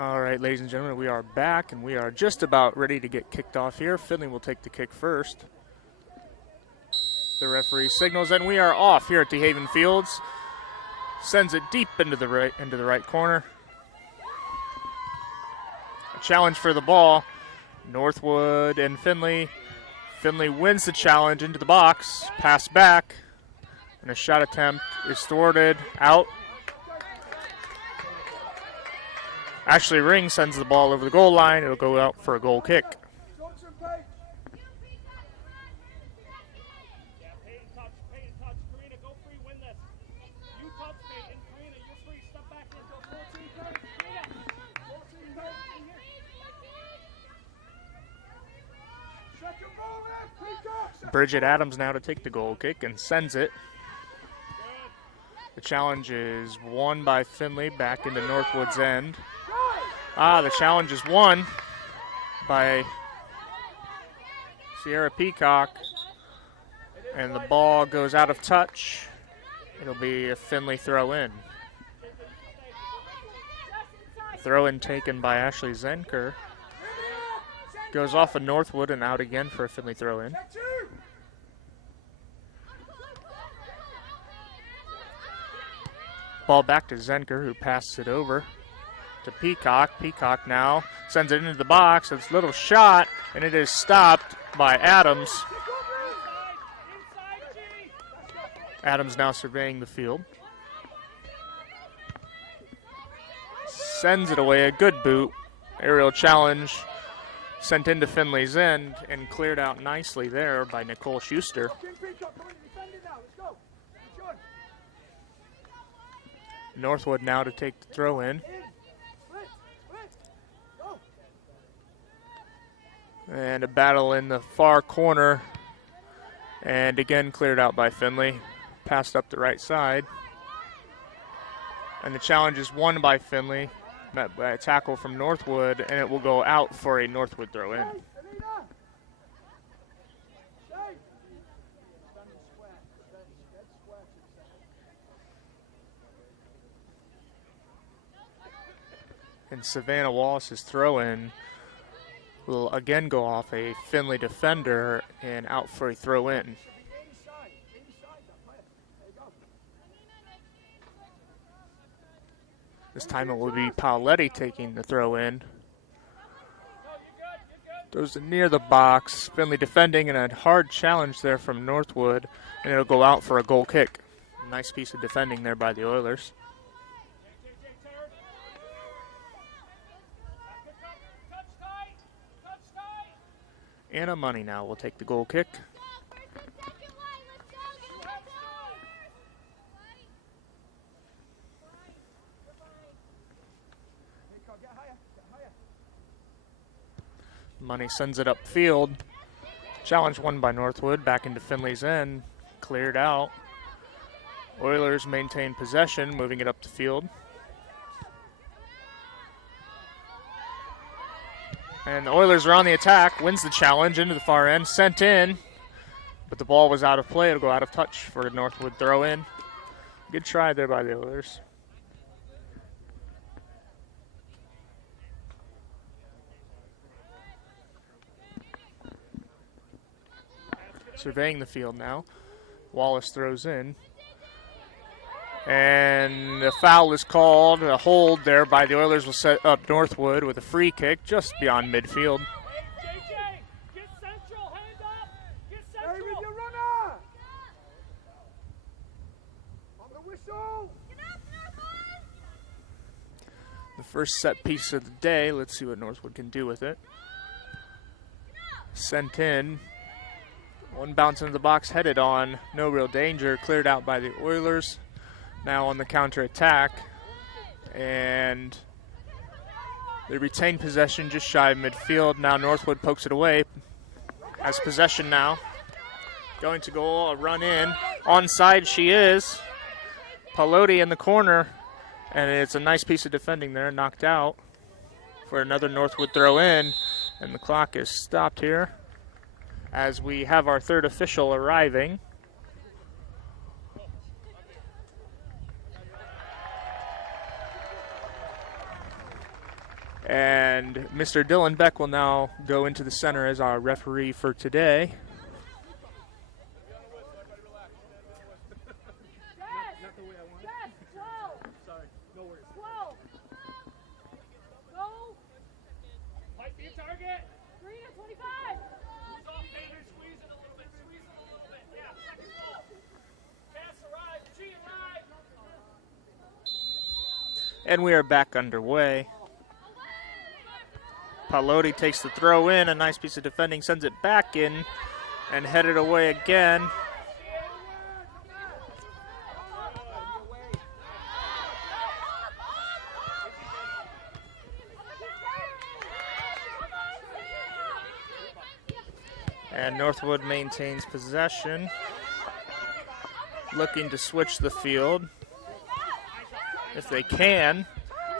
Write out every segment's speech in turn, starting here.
All right, ladies and gentlemen, we are back, and we are just about ready to get kicked off here. Finley will take the kick first. The referee signals, and we are off here at DeHaven Fields. Sends it deep into the right corner. A challenge for the ball. Northwood and Finley. Finley wins the challenge into the box. Pass back, and a shot attempt is thwarted out. Ashley Ring sends the ball over the goal line. It'll go out for a goal kick. Bridget Adams now to take the goal kick and sends it. The challenge is won by Finley back into Northwood's end. The challenge is won by Sierra Peacock, and the ball goes out of touch. It'll be a Finley throw-in. Throw-in taken by Ashley Zenker. Goes off of Northwood and out again for a Finley throw-in. Ball back to Zenker, who passes it over to Peacock. Peacock now sends it into the box. It's a little shot, and it is stopped by Adams. Adams now surveying the field. Sends it away, a good boot. Aerial challenge sent into Finley's end and cleared out nicely there by Nicole Schuster. Northwood now to take the throw in. And a battle in the far corner. And again cleared out by Finley. Passed up the right side. And the challenge is won by Finley. Met by a tackle from Northwood. And it will go out for a Northwood throw in. And Savannah Wallace's throw-in will again go off a Finley defender and out for a throw-in. This time it will be Paoletti taking the throw-in. Throws it near the box. Finley defending, and a hard challenge there from Northwood, and it'll go out for a goal kick. Nice piece of defending there by the Oilers. Anna Money now will take the goal kick. Money sends it upfield. Challenge won by Northwood, back into Finley's end. Cleared out. Oilers maintain possession, moving it up the field. And the Oilers are on the attack, wins the challenge into the far end, sent in, but the ball was out of play. It'll go out of touch for a Northwood throw in. Good try there by the Oilers. Surveying the field now. Wallace throws in. And a foul is called. A hold there by the Oilers will set up Northwood with a free kick just beyond midfield. The first set piece of the day. Let's see what Northwood can do with it. Sent in. One bounce into the box, headed on. No real danger. Cleared out by the Oilers. Now on the counter-attack, and they retain possession just shy of midfield. Now Northwood pokes it away, has possession now. Going to goal, a run in. Onside she is. Pallotti in the corner, and it's a nice piece of defending there, knocked out for another Northwood throw in, and the clock is stopped here as we have our third official arriving. And Mr. Dylan Beck will now go into the center as our referee for today. And we are back underway. Pallotti takes the throw in, a nice piece of defending, sends it back in, and headed away again. And Northwood maintains possession, looking to switch the field if they can.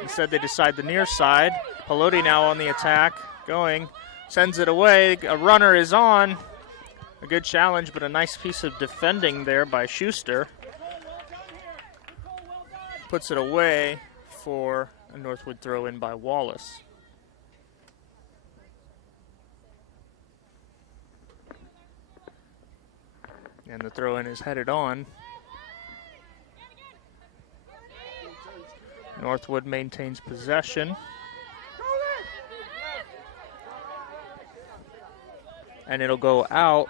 Instead, they decide the near side. Pallotti now on the attack, going, sends it away. A runner is on. A good challenge, but a nice piece of defending there by Schuster. Puts it away for a Northwood throw in by Wallace. And the throw in is headed on. Northwood maintains possession. And it'll go out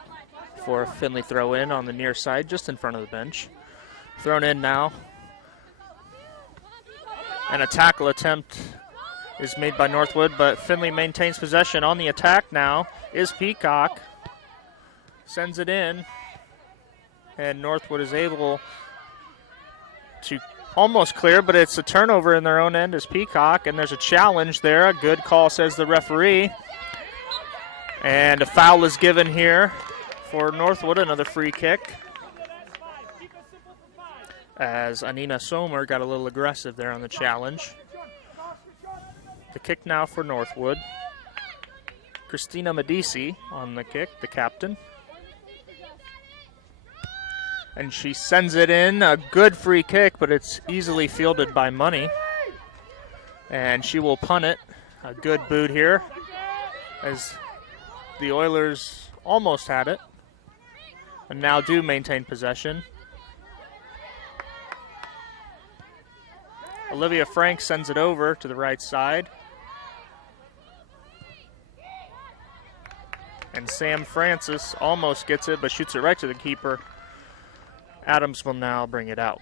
for a Finley throw in on the near side, just in front of the bench. Thrown in now. And a tackle attempt is made by Northwood, but Finley maintains possession. On the attack now is Peacock. Sends it in. And Northwood is able to almost clear, but it's a turnover in their own end as Peacock, and there's a challenge there. A good call, says the referee. And a foul is given here for Northwood, another free kick, as Anina Sommer got a little aggressive there on the challenge. The kick now for Northwood. Christina Medici on the kick, the captain. And she sends it in, a good free kick, but it's easily fielded by Money. And she will punt it. A good boot here, as the Oilers almost had it, and now do maintain possession. Olivia Frank sends it over to the right side. And Sam Francis almost gets it, but shoots it right to the keeper. Adams will now bring it out.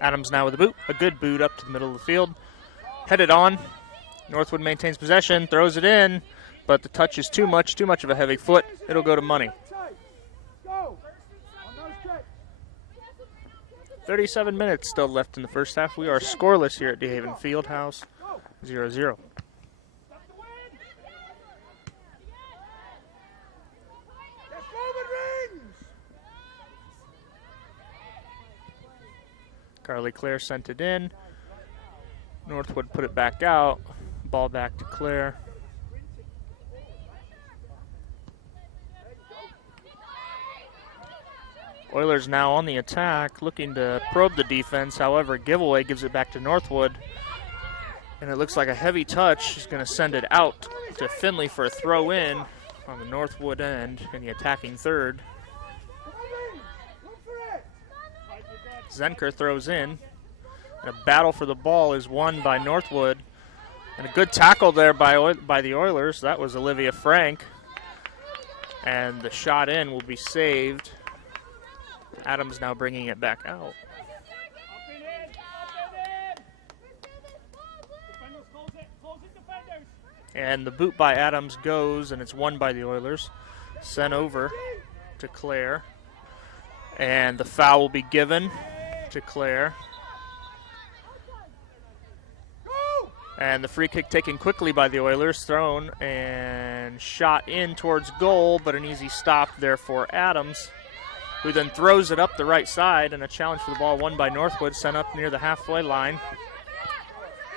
Adams now with a boot, a good boot up to the middle of the field. Headed on. Northwood maintains possession, throws it in, but the touch is too much of a heavy foot. It'll go to Money. 37 minutes still left in the first half. We are scoreless here at DeHaven Fieldhouse, 0-0. Carly Clare sent it in. Northwood put it back out. Ball back to Clare. Oilers now on the attack, looking to probe the defense. However, giveaway gives it back to Northwood. And it looks like a heavy touch is going to send it out to Finley for a throw in on the Northwood end in the attacking third. Zenker throws in. And a battle for the ball is won by Northwood. And a good tackle there by the Oilers. That was Olivia Frank. And the shot in will be saved. Adams now bringing it back out. And the boot by Adams goes, and it's won by the Oilers. Sent over to Clare. And the foul will be given to Clare. And the free kick taken quickly by the Oilers, thrown and shot in towards goal, but an easy stop there for Adams, who then throws it up the right side, and a challenge for the ball won by Northwood, sent up near the halfway line.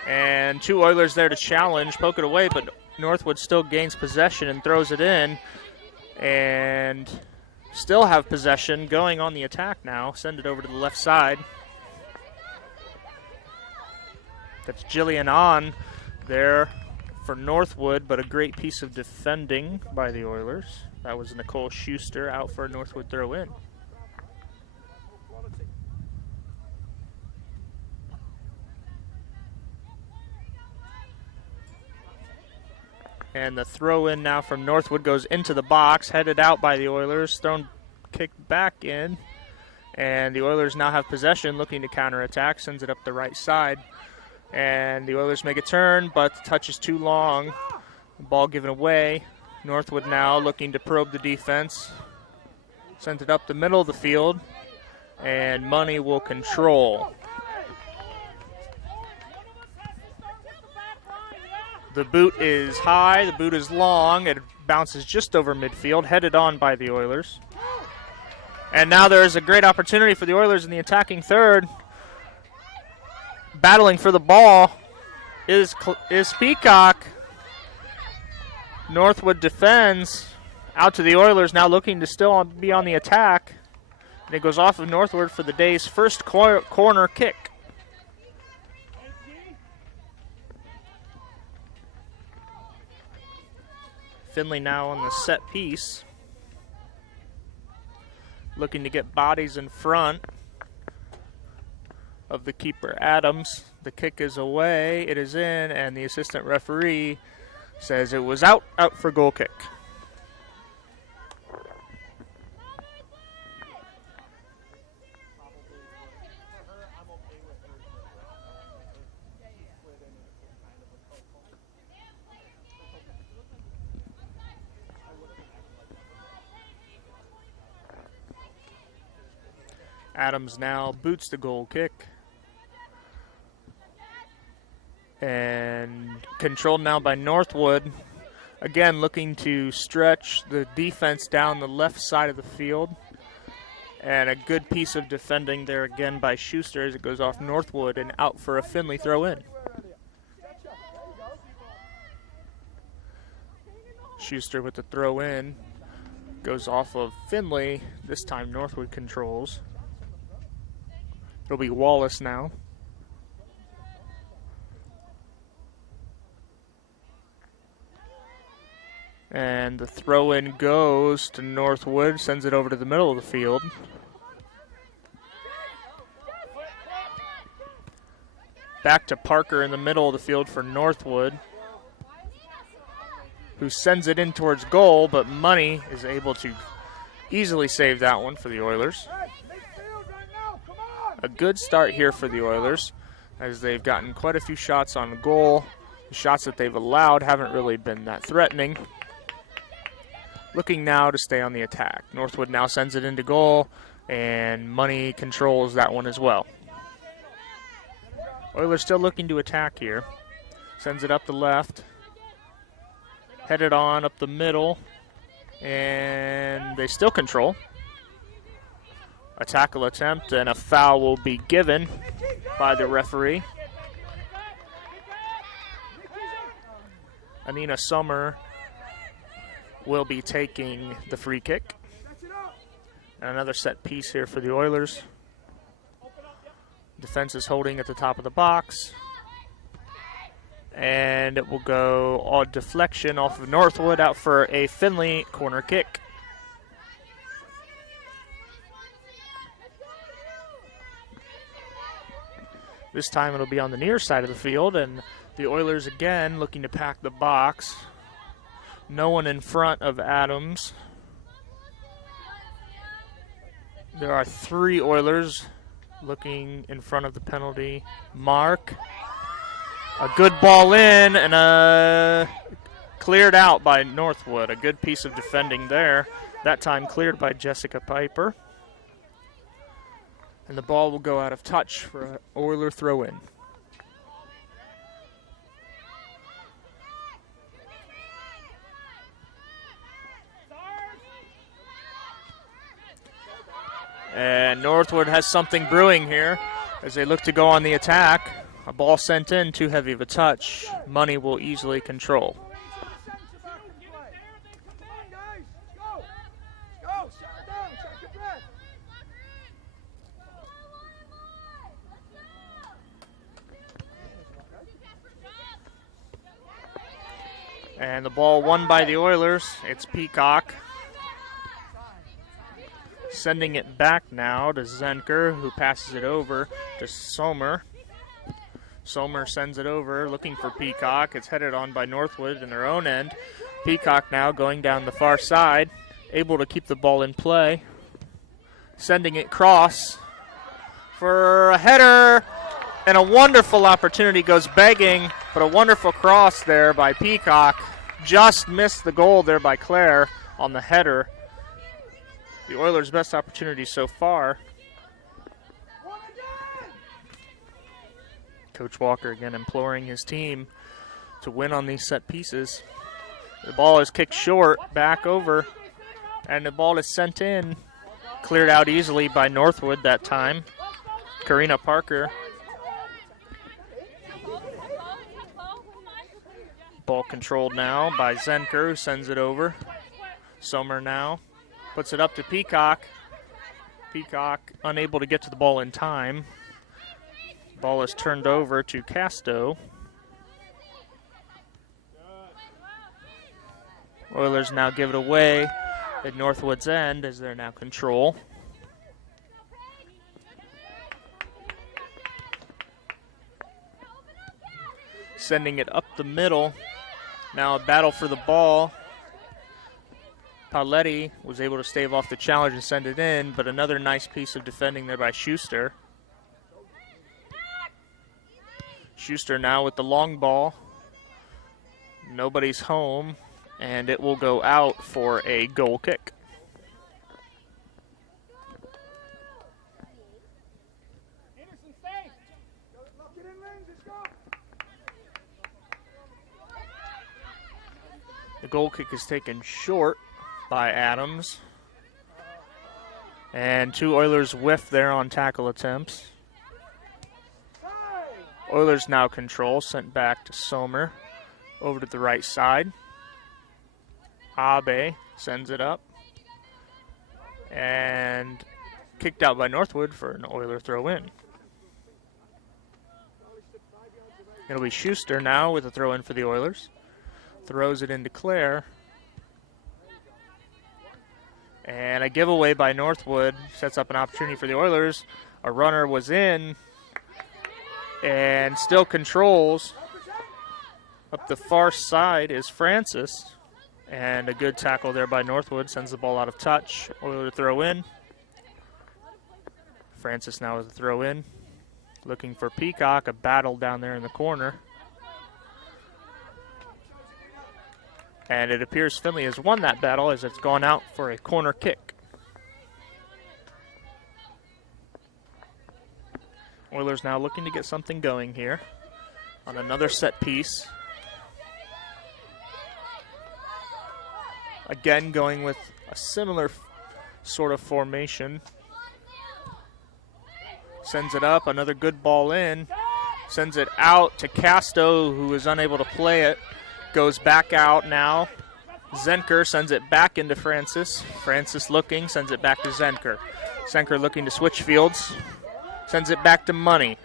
And two Oilers there to challenge, poke it away, but Northwood still gains possession and throws it in, and still have possession, going on the attack now, send it over to the left side. That's Jillian on there for Northwood, but a great piece of defending by the Oilers. That was Nicole Schuster out for a Northwood throw in. And the throw in now from Northwood goes into the box, headed out by the Oilers, thrown kicked back in. And the Oilers now have possession, looking to counterattack, sends it up the right side. And the Oilers make a turn, but the touch is too long. The ball given away. Northwood now looking to probe the defense. Sends it up the middle of the field, and Money will control. The boot is high, the boot is long, it bounces just over midfield, headed on by the Oilers. And now there is a great opportunity for the Oilers in the attacking third. Battling for the ball is Peacock. Northwood defends. Out to the Oilers, now looking to still be on the attack. And it goes off of Northwood for the day's first corner kick. Finley now on the set piece. Looking to get bodies in front of the keeper, Adams. The kick is away, it is in, and the assistant referee says it was out for goal kick. Adams now boots the goal kick. And controlled now by Northwood. Again, looking to stretch the defense down the left side of the field. And a good piece of defending there again by Schuster as it goes off Northwood and out for a Finley throw in. Schuster with the throw in. Goes off of Finley. This time Northwood controls. It'll be Wallace now. And the throw-in goes to Northwood, sends it over to the middle of the field. Back to Parker in the middle of the field for Northwood, who sends it in towards goal, but Money is able to easily save that one for the Oilers. A good start here for the Oilers, as they've gotten quite a few shots on goal. The shots that they've allowed haven't really been that threatening. Looking now to stay on the attack. Northwood now sends it into goal, and Money controls that one as well. Oilers still looking to attack here. Sends it up the left. Headed on up the middle, and they still control. A tackle attempt, and a foul will be given by the referee. Anina Sommer will be taking the free kick. And another set piece here for the Oilers. Defense is holding at the top of the box. And it will go on deflection off of Northwood out for a Finley corner kick. This time it'll be on the near side of the field, and the Oilers again looking to pack the box. No one in front of Adams. There are three Oilers looking in front of the penalty mark. A good ball in, and cleared out by Northwood. A good piece of defending there. That time cleared by Jessica Piper. And the ball will go out of touch for an Oiler throw-in. And Northwood has something brewing here as they look to go on the attack. A ball sent in, too heavy of a touch. Money will easily control. And the ball won by the Oilers. It's Peacock. Sending it back now to Zenker, who passes it over to Sommer. Sommer sends it over, looking for Peacock. It's headed on by Northwood in their own end. Peacock now going down the far side, able to keep the ball in play. Sending it cross for a header, and a wonderful opportunity goes begging, but a wonderful cross there by Peacock. Just missed the goal there by Claire on the header. The Oilers' best opportunity so far. Coach Walker again imploring his team to win on these set pieces. The ball is kicked short, back over, and the ball is sent in. Cleared out easily by Northwood that time. Karina Parker. Ball controlled now by Zenker, who sends it over. Sommer now puts it up to Peacock. Peacock unable to get to the ball in time. Ball is turned over to Casto. Oilers now give it away at Northwood's end as they're now control. Sending it up the middle. Now a battle for the ball. Paletti was able to stave off the challenge and send it in, but another nice piece of defending there by Schuster. Schuster now with the long ball. Nobody's home, and it will go out for a goal kick. The goal kick is taken short by Adams. And two Oilers whiff there on tackle attempts. Oilers now control, sent back to Sommer. Over to the right side. Abe sends it up. And kicked out by Northwood for an Oiler throw in. It'll be Schuster now with a throw in for the Oilers. Throws it into Claire. And a giveaway by Northwood sets up an opportunity for the Oilers. A runner was in and still controls. Up the far side is Francis. And a good tackle there by Northwood sends the ball out of touch. Oiler throw in. Francis now with a throw in. Looking for Peacock, a battle down there in the corner. And it appears Finley has won that battle as it's gone out for a corner kick. Oilers now looking to get something going here on another set piece. Again, going with a similar sort of formation. Sends it up, another good ball in. Sends it out to Casto, who is unable to play it. Goes back out now. Zenker sends it back into Francis. Francis looking, sends it back to Zenker. Zenker looking to switch fields. Sends it back to Money.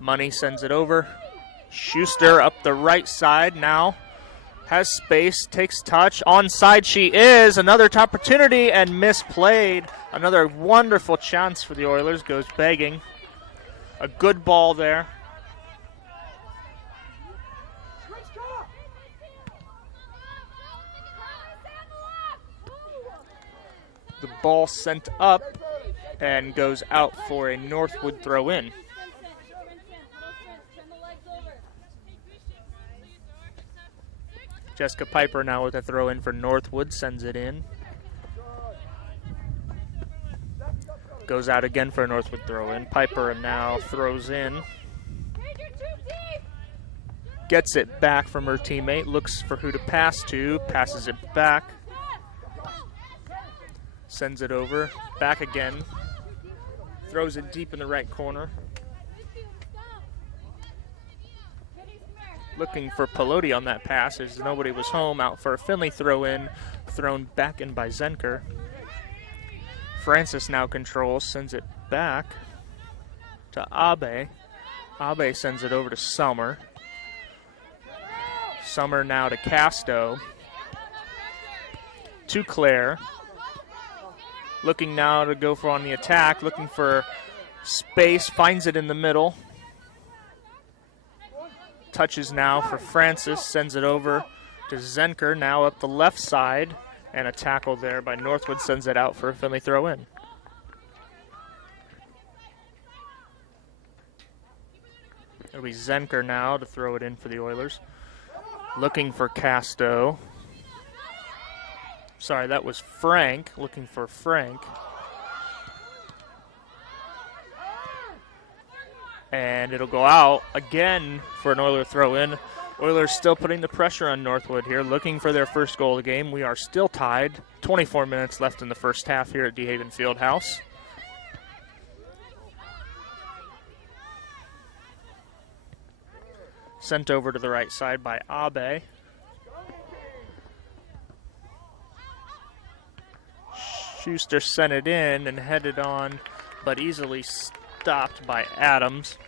Money sends it over. Schuster up the right side now. Has space, takes touch. Onside she is. Another opportunity and misplayed. Another wonderful chance for the Oilers. Goes begging. A good ball there. The ball sent up and goes out for a Northwood throw in. Jessica Piper now with a throw in for Northwood, sends it in. Goes out again for a Northwood throw in. Piper now throws in. Gets it back from her teammate, looks for who to pass to, passes it back. Sends it over, back again. Throws it deep in the right corner. Looking for Pelotti on that pass as nobody was home. Out for a Finley throw in, thrown back in by Zenker. Francis now controls, sends it back to Abe. Abe sends it over to Sommer. Summer now to Casto. To Claire. Looking now to go for on the attack. Looking for space. Finds it in the middle. Touches now for Francis. Sends it over to Zenker. Now up the left side. And a tackle there by Northwood sends it out for a Finley throw in. It'll be Zenker now to throw it in for the Oilers. Looking for Casto. Sorry, that was Frank. Looking for Frank. And it'll go out again for an Oiler throw in. Oilers still putting the pressure on Northwood here, looking for their first goal of the game. We are still tied. 24 minutes left in the first half here at DeHaven Fieldhouse. Sent over to the right side by Abe. Schuster sent it in and headed on, but easily stopped by Adams.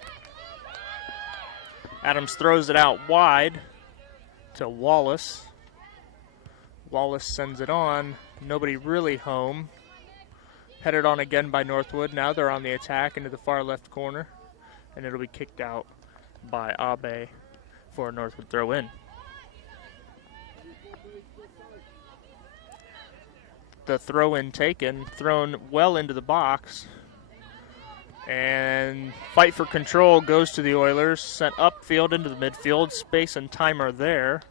Adams throws it out wide to Wallace. Wallace sends it on. Nobody really home. Headed on again by Northwood. Now they're on the attack into the far left corner. And it'll be kicked out by Abe for a Northwood throw in. The throw in taken, thrown well into the box. And fight for control goes to the Oilers. Sent upfield into the midfield. Space and time are there.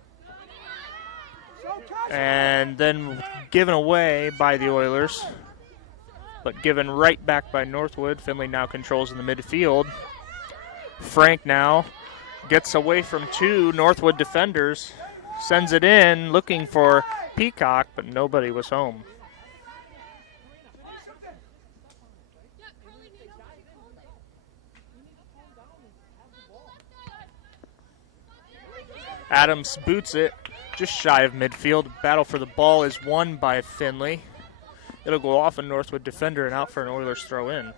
And then given away by the Oilers. But given right back by Northwood. Finley now controls in the midfield. Frank now gets away from two Northwood defenders. Sends it in looking for Peacock, but nobody was home. Adams boots it just shy of midfield. Battle for the ball is won by Finley. It'll go off a Northwood defender and out for an Oilers throw in.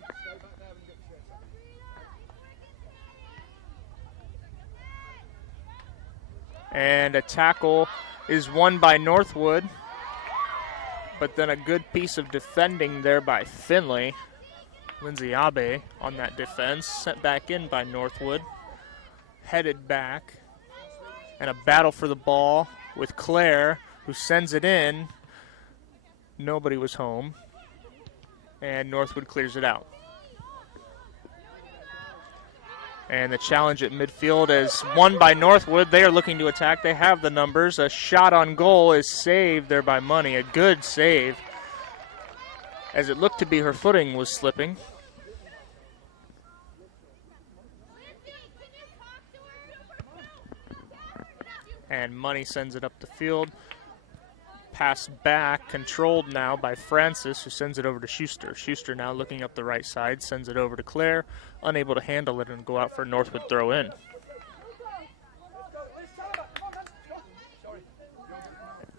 And a tackle is won by Northwood. But then a good piece of defending there by Finley. Lindsay Abe on that defense. Sent back in by Northwood. Headed back. And a battle for the ball with Claire, who sends it in. Nobody was home. And Northwood clears it out. And the challenge at midfield is won by Northwood. They are looking to attack. They have the numbers. A shot on goal is saved there by Money. A good save. As it looked to be her footing was slipping. And Money sends it up the field. Pass back, controlled now by Francis, who sends it over to Schuster. Schuster now looking up the right side, sends it over to Claire, unable to handle it and go out for a Northwood throw in.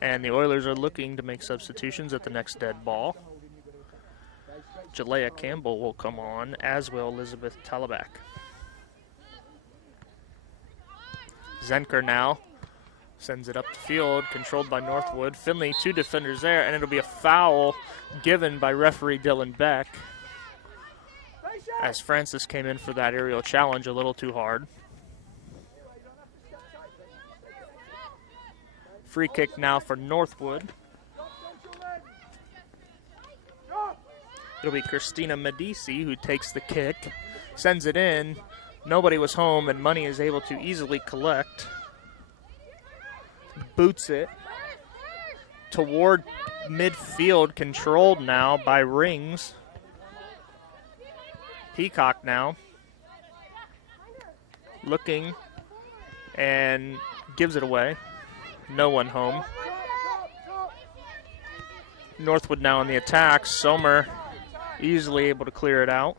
And the Oilers are looking to make substitutions at the next dead ball. Jalea Campbell will come on, as will Elizabeth Talabak. Zenker now sends it up the field, controlled by Northwood. Finley, two defenders there, and it'll be a foul given by referee Dylan Beck as Francis came in for that aerial challenge a little too hard. Free kick now for Northwood. It'll be Christina Medici who takes the kick, sends it in. Nobody was home, and Money is able to easily collect. Boots it toward midfield, controlled now by Rings. Peacock now looking and gives it away. No one home. Northwood now on the attack. Sommer easily able to clear it out.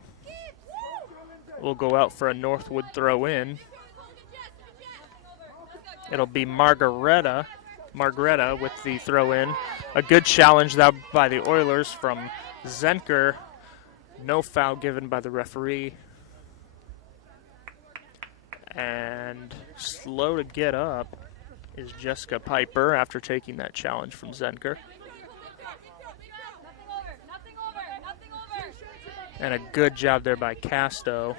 Will go out for a Northwood throw in. It'll be Margareta with the throw in. A good challenge now by the Oilers from Zenker. No foul given by the referee. And slow to get up is Jessica Piper after taking that challenge from Zenker. And a good job there by Casto.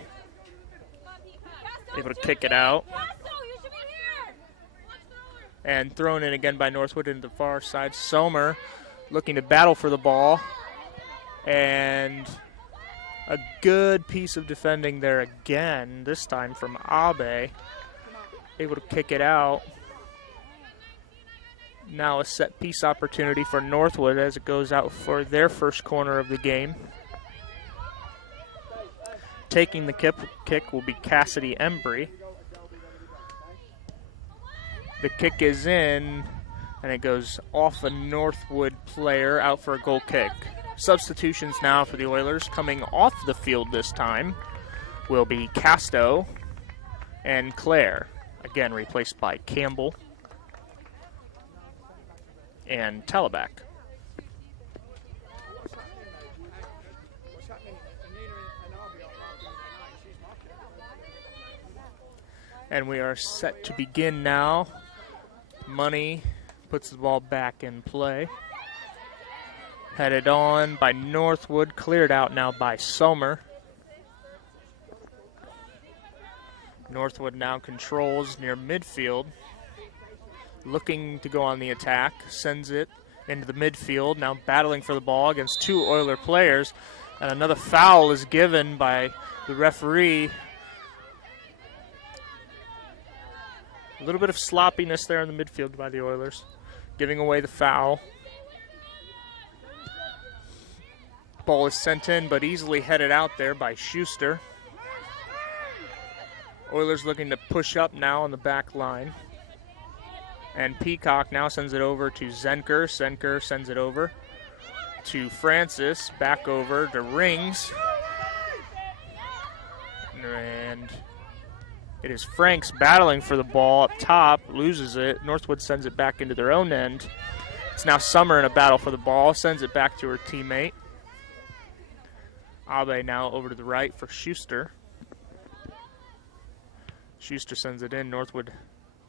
Able to kick it out. And thrown in again by Northwood into the far side. Sommer looking to battle for the ball. And a good piece of defending there again, this time from Abe. Able to kick it out. Now a set piece opportunity for Northwood as it goes out for their first corner of the game. Taking the kick will be Cassidy Embry. The kick is in, and it goes off a Northwood player out for a goal kick. Substitutions now for the Oilers. Coming off the field this time will be Casto and Claire. Again, replaced by Campbell and Teleback. And we are set to begin now. Money puts the ball back in play. Headed on by Northwood, cleared out now by Sommer. Northwood now controls near midfield. Looking to go on the attack, sends it into the midfield, now battling for the ball against two Oiler players. And another foul is given by the referee. A little bit of sloppiness there in the midfield by the Oilers, giving away the foul. Ball is sent in, but easily headed out there by Schuster. Oilers looking to push up now on the back line. And Peacock now sends it over to Zenker. Zenker sends it over to Francis. Back over to Rings. And it is Franks battling for the ball up top, loses it. Northwood sends it back into their own end. It's now Sommer in a battle for the ball, sends it back to her teammate. Abe now over to the right for Schuster. Schuster sends it in, Northwood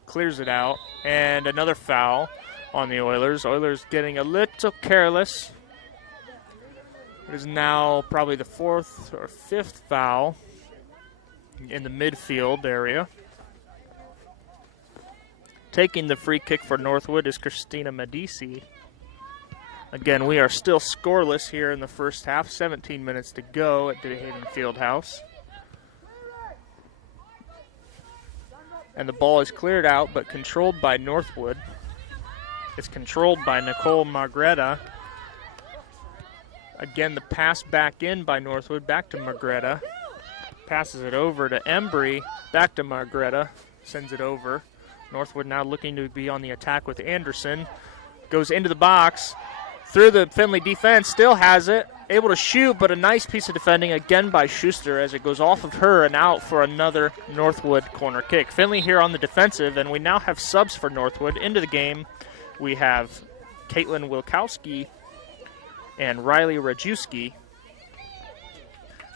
clears it out, and another foul on the Oilers. Oilers getting a little careless. It is now probably the fourth or fifth foul in the midfield area. Taking the free kick for Northwood is Christina Medici. Again, we are still scoreless here in the first half. 17 minutes to go at DeHaven Fieldhouse. And the ball is cleared out but controlled by Northwood. It's controlled by Nicole Margreta. Again, the pass back in by Northwood, back to Margreta. Passes it over to Embry, back to Margreta, sends it over. Northwood now looking to be on the attack with Anderson. Goes into the box, through the Findlay defense, still has it. Able to shoot, but a nice piece of defending again by Schuster as it goes off of her and out for another Northwood corner kick. Findlay here on the defensive, and we now have subs for Northwood. Into the game, we have Caitlin Wilkowski and Riley Rajewski,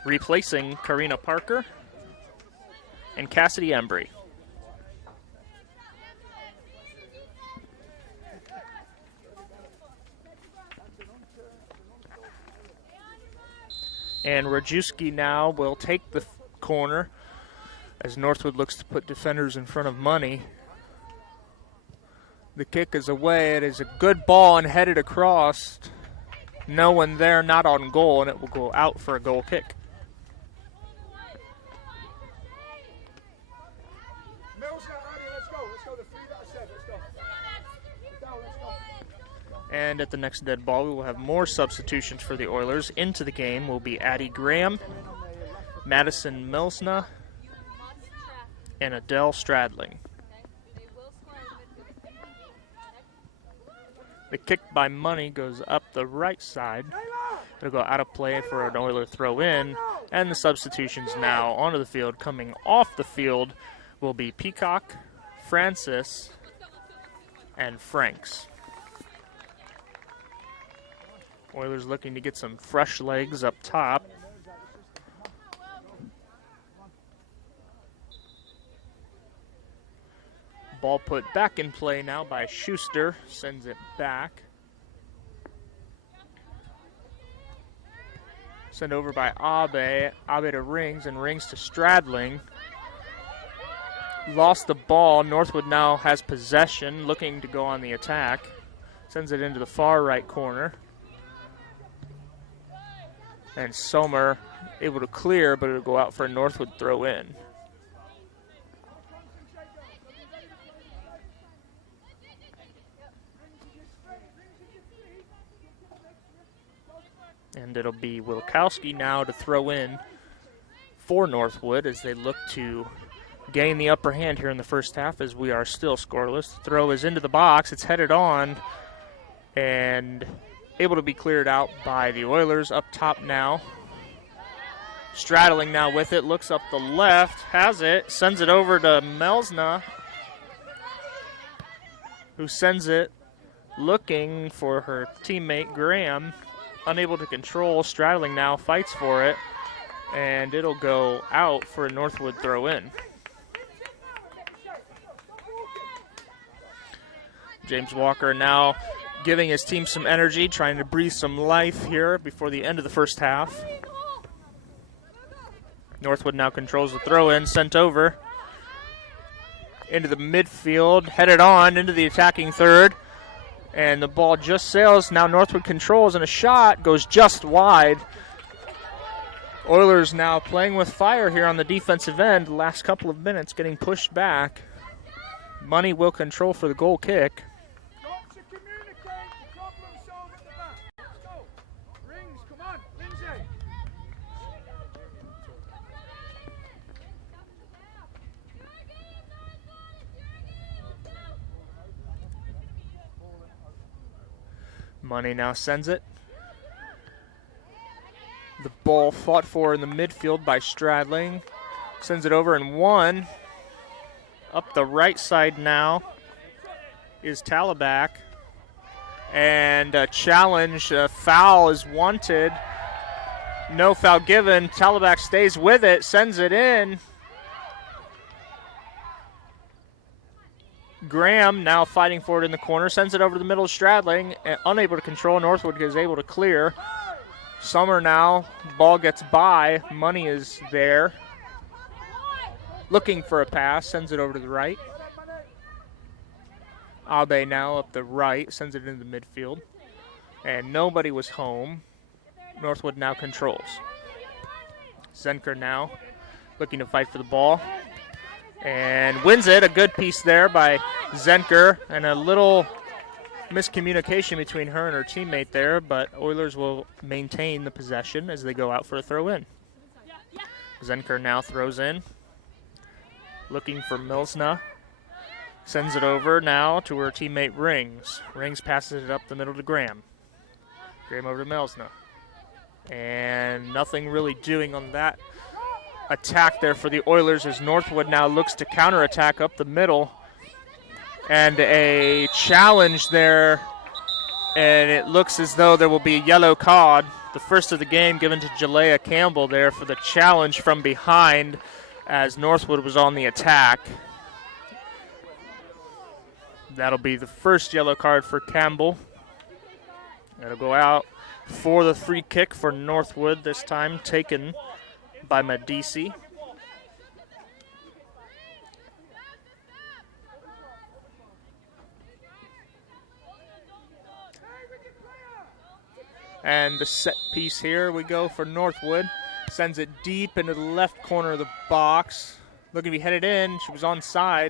replacing Karina Parker and Cassidy Embry. And Rajewski now will take the corner as Northwood looks to put defenders in front of Money. The kick is away. It is a good ball and headed across. No one there, not on goal, and it will go out for a goal kick. And at the next dead ball, we will have more substitutions for the Oilers. Into the game will be Addie Graham, Madison Milsna, and Adele Stradling. The kick by Money goes up the right side. It'll go out of play for an Oiler throw in. And the substitutions now onto the field. Coming off the field will be Peacock, Francis, and Franks. Oilers looking to get some fresh legs up top. Ball put back in play now by Schuster. Sends it back. Sent over by Abe. Abe to Rings, and Rings to Stradling. Lost the ball. Northwood now has possession, looking to go on the attack. Sends it into the far right corner. And Sommer able to clear, but it'll go out for a Northwood throw in. And it'll be Wilkowski now to throw in for Northwood as they look to gain the upper hand here in the first half as we are still scoreless. The throw is into the box. It's headed on and able to be cleared out by the Oilers up top now. Straddling now with it, looks up the left, has it, sends it over to Melsna, who sends it looking for her teammate Graham. Unable to control, Straddling now fights for it, and it'll go out for a Northwood throw in. James Walker now giving his team some energy, trying to breathe some life here before the end of the first half. Northwood now controls the throw in, sent over into the midfield, headed on into the attacking third. And the ball just sails. Now Northwood controls, and a shot goes just wide. Oilers now playing with fire here on the defensive end. The last couple of minutes getting pushed back. Money will control for the goal kick. Money now sends it. The ball fought for in the midfield by Stradling. Sends it over and one. Up the right side now is Talabak. And a challenge, a foul is wanted. No foul given. Talabak stays with it, sends it in. Graham now fighting for it in the corner, sends it over to the middle of Stradling, and unable to control. Northwood is able to clear. Sommer now, ball gets by. Money is there. Looking for a pass, sends it over to the right. Abe now up the right, sends it into the midfield. And nobody was home. Northwood now controls. Zenker now looking to fight for the ball. And wins it. A good piece there by Zenker, and a little miscommunication between her and her teammate there, but Oilers will maintain the possession as they go out for a throw in. Zenker now throws in, looking for Milsna. Sends it over now to her teammate Rings. Rings passes it up the middle to Graham. Graham over to Milsna. And nothing really doing on that attack there for the Oilers as Northwood now looks to counterattack up the middle. And a challenge there, and it looks as though there will be a yellow card, the first of the game, given to Jalea Campbell there for the challenge from behind as Northwood was on the attack. That'll be the first yellow card for Campbell. It'll go out for the free kick for Northwood, this time taken by Medici. And the set piece here we go for Northwood. Sends it deep into the left corner of the box. Looking to be headed in. She was onside.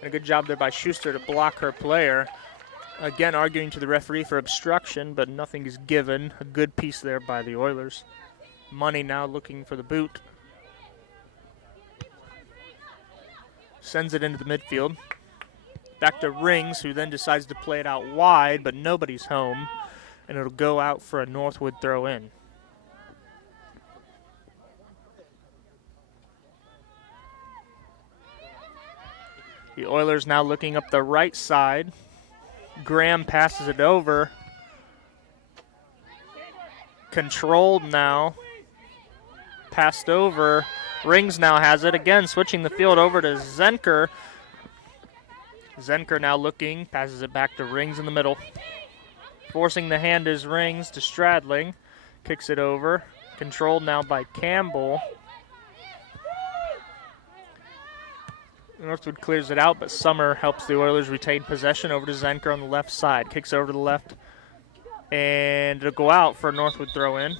And a good job there by Schuster to block her player. Again, arguing to the referee for obstruction, but nothing is given. A good piece there by the Oilers. Money now looking for the boot. Sends it into the midfield. Back to Rings, who then decides to play it out wide, but nobody's home. And it'll go out for a Northwood throw in. The Oilers now looking up the right side. Graham passes it over. Controlled now. Passed over. Rings now has it. Again, switching the field over to Zenker. Zenker now looking, passes it back to Rings in the middle. Forcing the hand is Rings to Stradling. Kicks it over. Controlled now by Campbell. Northwood clears it out, but Summer helps the Oilers retain possession over to Zenker on the left side. Kicks over to the left, and it'll go out for a Northwood throw-in.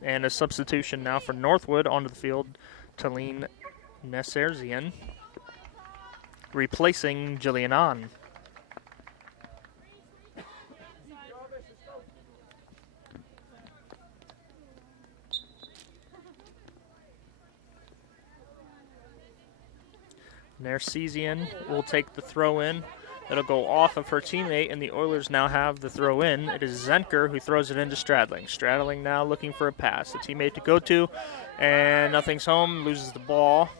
And a substitution now for Northwood onto the field, Talene Nesserzian, replacing Jillian Ahn. Nercesian will take the throw in. It'll go off of her teammate, and the Oilers now have the throw in. It is Zenker who throws it into Stradling. Stradling now looking for a pass. A teammate to go to, and nothing's home, loses the ball.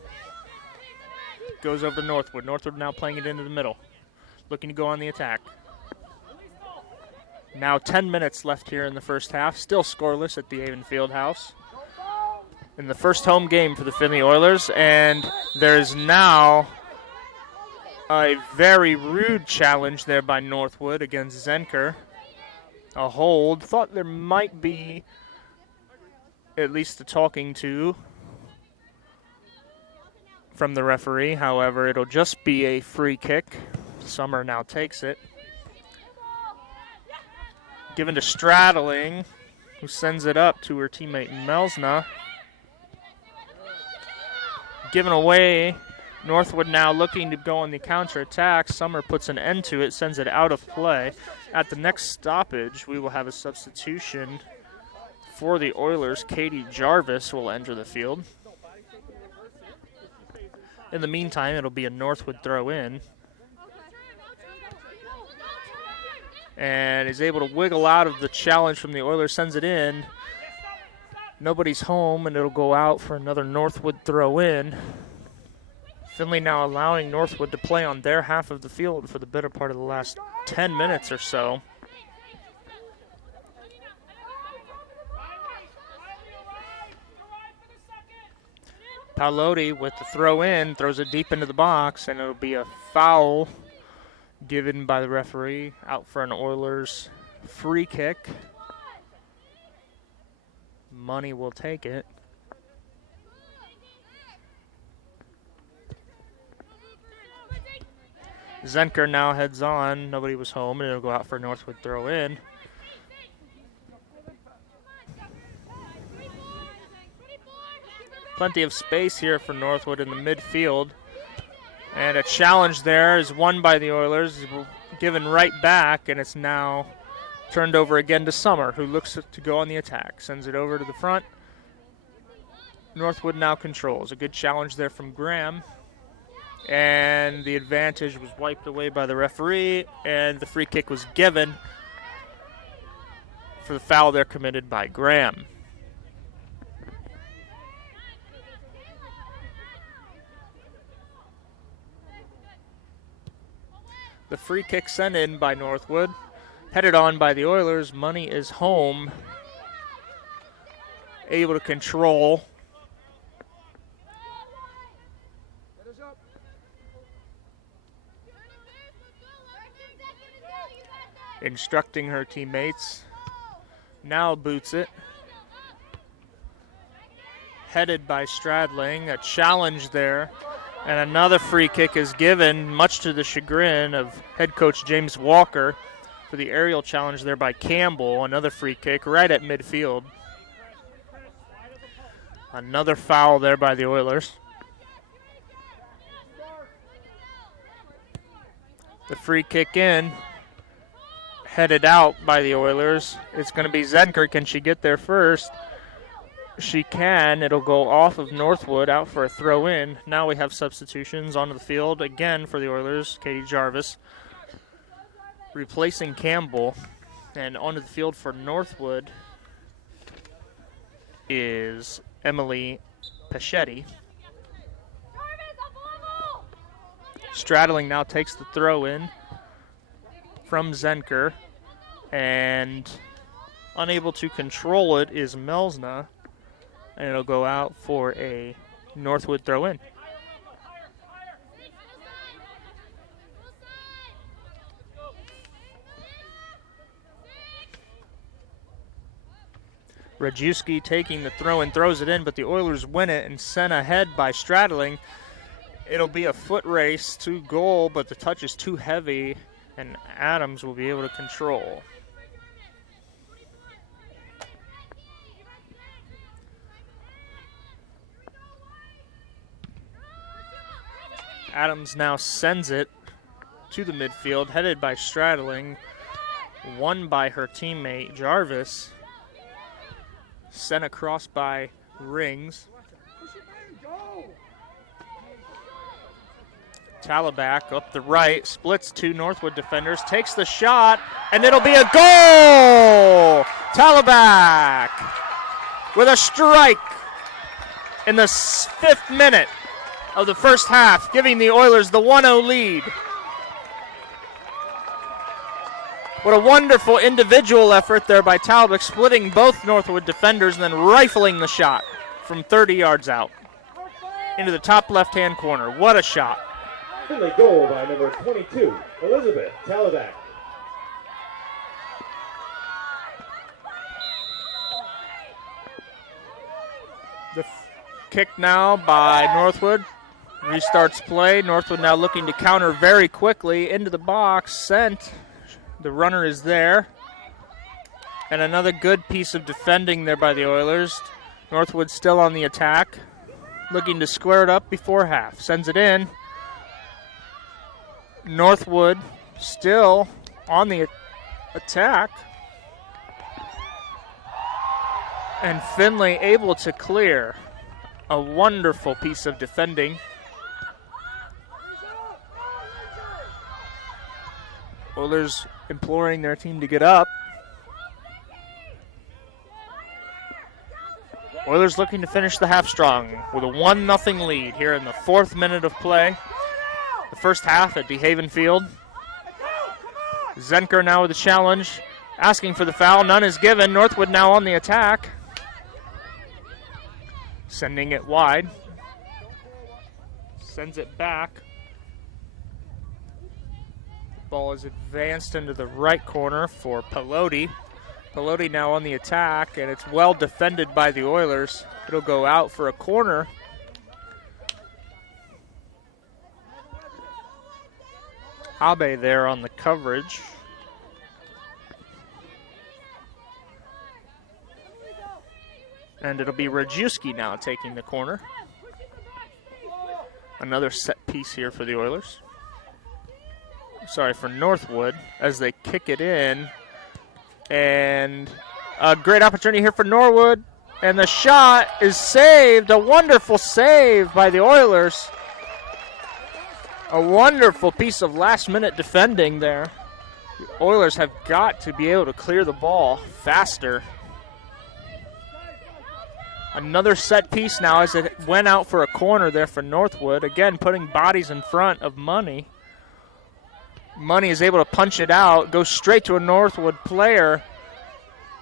Goes over to Northwood. Northwood now playing it into the middle. Looking to go on the attack. Now 10 minutes left here in the first half. Still scoreless at the Avon Fieldhouse. In the first home game for the Findlay Oilers, and there's now a very rude challenge there by Northwood against Zenker. A hold. Thought there might be at least a talking to from the referee. However, it'll just be a free kick. Summer now takes it. Given to Stradling, who sends it up to her teammate Melsna. Given away. Northwood now looking to go on the counterattack. Summer puts an end to it, sends it out of play. At the next stoppage, we will have a substitution for the Oilers. Katie Jarvis will enter the field. In the meantime, it'll be a Northwood throw in. And is able to wiggle out of the challenge from the Oilers, sends it in. Nobody's home, and it'll go out for another Northwood throw in. Findlay now allowing Northwood to play on their half of the field for the better part of the last 10 minutes or so. Paolotti with the throw in, throws it deep into the box, and it'll be a foul given by the referee out for an Oilers free kick. Money will take it. Zenker now heads on. Nobody was home, and it'll go out for Northwood throw in. Plenty of space here for Northwood in the midfield. And a challenge there is won by the Oilers, given right back, and it's now turned over again to Summer, who looks to go on the attack. Sends it over to the front. Northwood now controls. A good challenge there from Graham. And the advantage was wiped away by the referee, and the free kick was given for the foul there committed by Graham. The free kick sent in by Northwood. Headed on by the Oilers. Money is home. Able to control. Instructing her teammates. Now boots it. Headed by Stradling. A challenge there. And another free kick is given, much to the chagrin of head coach James Walker, for the aerial challenge there by Campbell. Another free kick right at midfield. Another foul there by the Oilers. The free kick in, headed out by the Oilers. It's going to be Zenker. Can she get there first? She can. It'll go off of Northwood, out for a throw in. Now we have substitutions onto the field again for the Oilers. Katie Jarvis replacing Campbell. And onto the field for Northwood is Emily Peschetti. Stradling now takes the throw in from Zenker. And unable to control it is Melsna. And it'll go out for a Northwood throw in. Rajewski taking the throw and throws it in, but the Oilers win it and sent ahead by straddling. It'll be a foot race to goal, but the touch is too heavy, and Adams will be able to control. Adams now sends it to the midfield, headed by straddling, won by her teammate Jarvis, sent across by Rings. Talabak up the right, splits two Northwood defenders, takes the shot, and it'll be a goal! Talabak with a strike in the 5th minute of the first half, giving the Oilers the 1-0 lead. What a wonderful individual effort there by Talbot, splitting both Northwood defenders and then rifling the shot from 30 yards out into the top left-hand corner. What a shot. And a goal by number 22, Elizabeth Talbot. The kick now by Northwood. Restarts play. Northwood now looking to counter very quickly into the box. Sent. The runner is there. And another good piece of defending there by the Oilers. Northwood still on the attack. Looking to square it up before half. Sends it in. Northwood still on the attack. And Finley able to clear. A wonderful piece of defending. Oilers imploring their team to get up. Oilers looking to finish the half strong with a 1-0 lead here in the 4th minute of play. The first half at DeHaven Field. Zenker now with the challenge, asking for the foul. None is given. Northwood now on the attack. Sending it wide. Sends it back. Ball is advanced into the right corner for Pelote. Pelote now on the attack, and it's well defended by the Oilers. It'll go out for a corner. Abe there on the coverage. And it'll be Rajewski now taking the corner. Another set piece here for the Oilers. Sorry, for Northwood as they kick it in. And a great opportunity here for Norwood. And the shot is saved. A wonderful save by the Oilers. A wonderful piece of last-minute defending there. The Oilers have got to be able to clear the ball faster. Another set piece now as it went out for a corner there for Northwood. Again, putting bodies in front of Money. Money is able to punch it out, goes straight to a Northwood player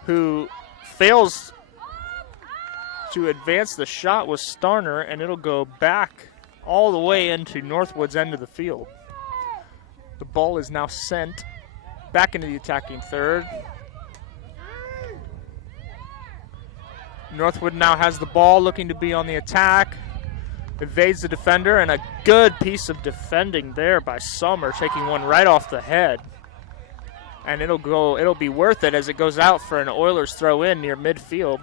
who fails to advance the shot with Starner, and it'll go back all the way into Northwood's end of the field. The ball is now sent back into the attacking third. Northwood now has the ball, looking to be on the attack. Evades the defender, and a good piece of defending there by Summer, taking one right off the head. And it'll be worth it as it goes out for an Oilers throw in near midfield.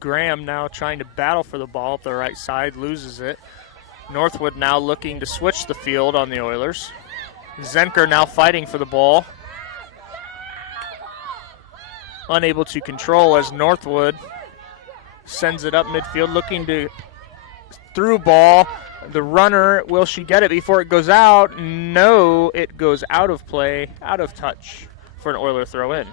Graham now trying to battle for the ball up the right side, loses it. Northwood now looking to switch the field on the Oilers. Zenker now fighting for the ball. Unable to control as Northwood sends it up midfield, looking to through ball. The runner, will she get it before it goes out? No, it goes out of play, out of touch for an Oiler throw in.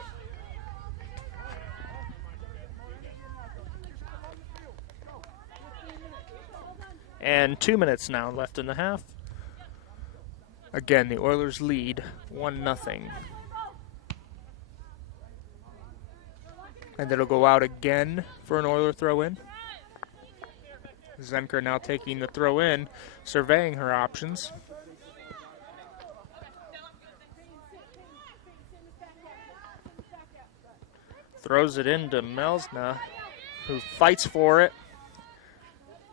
And 2 minutes now left in the half. Again, the Oilers lead 1-0. And it'll go out again for an Oiler throw in. Zenker now taking the throw in, surveying her options. Throws it into Melsna, who fights for it.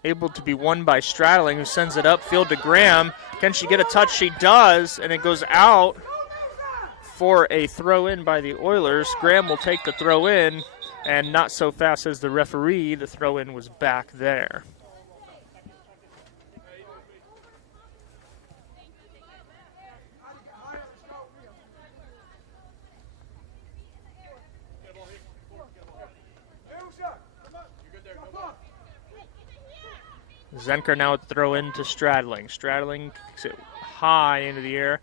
Able to be won by Stradling, who sends it upfield to Graham. Can she get a touch? She does, and it goes out for a throw-in by the Oilers. Graham will take the throw-in, and not so fast as the referee. The throw-in was back there. Zenker now at throw in to Stradling. Stradling kicks it high into the air.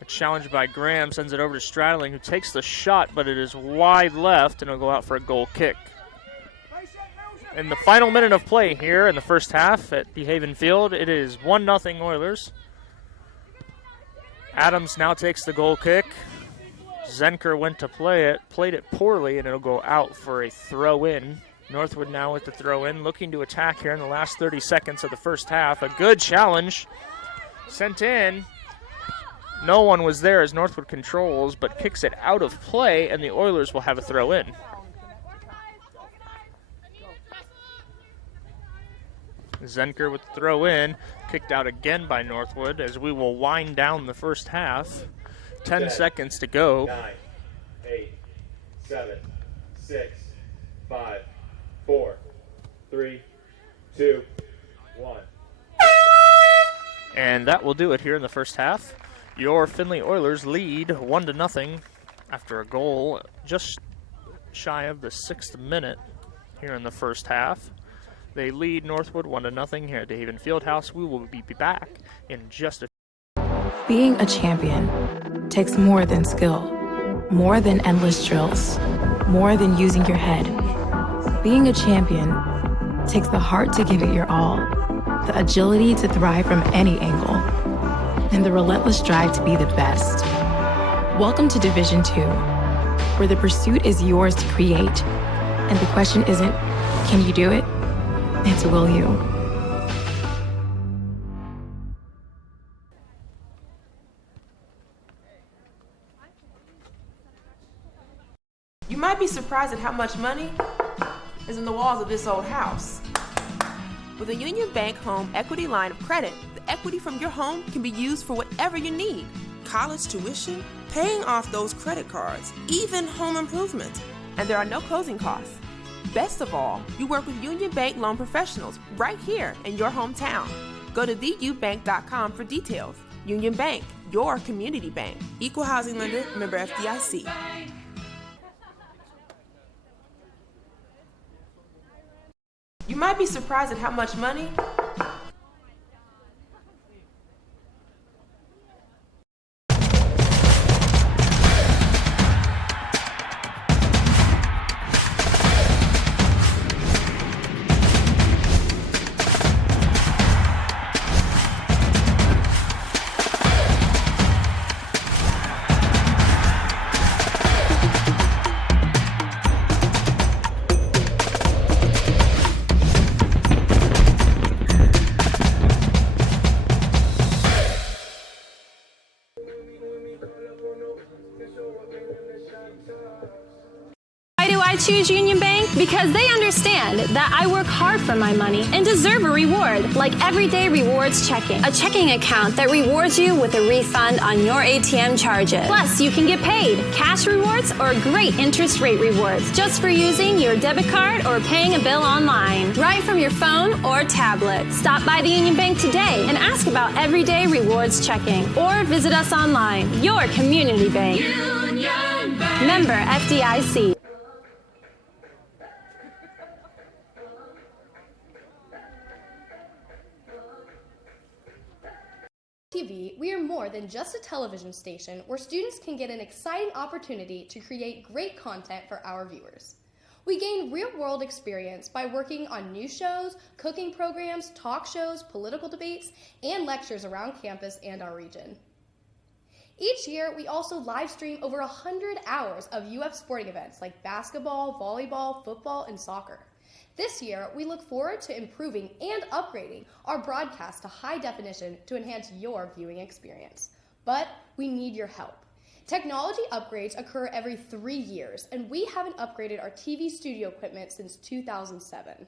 A challenge by Graham sends it over to Stradling, who takes the shot, but it is wide left, and it'll go out for a goal kick. In the final minute of play here in the first half at DeHaven Field, it is 1-0 Oilers. Adams now takes the goal kick. Zenker went to play it, played it poorly, and it'll go out for a throw-in. Northwood now with the throw-in, looking to attack here in the last 30 seconds of the first half. A good challenge sent in. No one was there as Northwood controls, but kicks it out of play, and the Oilers will have a throw-in. Zenker with the throw-in, kicked out again by Northwood as we will wind down the first half. 10 seconds to go. 9, 8, 7, 6, 5, 4, 3, 2, 1. And that will do it here in the first half. Your Findlay Oilers lead 1-0 after a goal just shy of the 6th minute here in the first half. They lead Northwood 1-0 here at DeHaven Fieldhouse. We will be back in just a Being a champion takes more than skill, more than endless drills, more than using your head. Being a champion takes the heart to give it your all, the agility to thrive from any angle, and the relentless drive to be the best. Welcome to Division 2, where the pursuit is yours to create, and the question isn't, can you do it? It's will you? You might be surprised at how much money is in the walls of this old house. With a Union Bank Home Equity Line of Credit, the equity from your home can be used for whatever you need. College tuition, paying off those credit cards, even home improvement. And there are no closing costs. Best of all, you work with Union Bank loan professionals right here in your hometown. Go to theubank.com for details. Union Bank, your community bank. Equal housing lender, member FDIC. You might be surprised at how much money Why do I choose Union Bank? Because they understand that I work hard for my money and deserve a reward, like everyday rewards checking. A checking account that rewards you with a refund on your ATM charges. Plus, you can get paid, cash rewards or great interest rate rewards just for using your debit card or paying a bill online, right from your phone or tablet. Stop by the Union Bank today and ask about everyday rewards checking, or visit us online. Your community bank. Union Bank. Member FDIC. TV, we are more than just a television station where students can get an exciting opportunity to create great content for our viewers. We gain real-world experience by working on news shows, cooking programs, talk shows, political debates, and lectures around campus and our region. Each year, we also live stream over 100 hours of UF sporting events like basketball, volleyball, football, and soccer. This year, we look forward to improving and upgrading our broadcast to high definition to enhance your viewing experience. But we need your help. Technology upgrades occur every 3 years, and we haven't upgraded our TV studio equipment since 2007.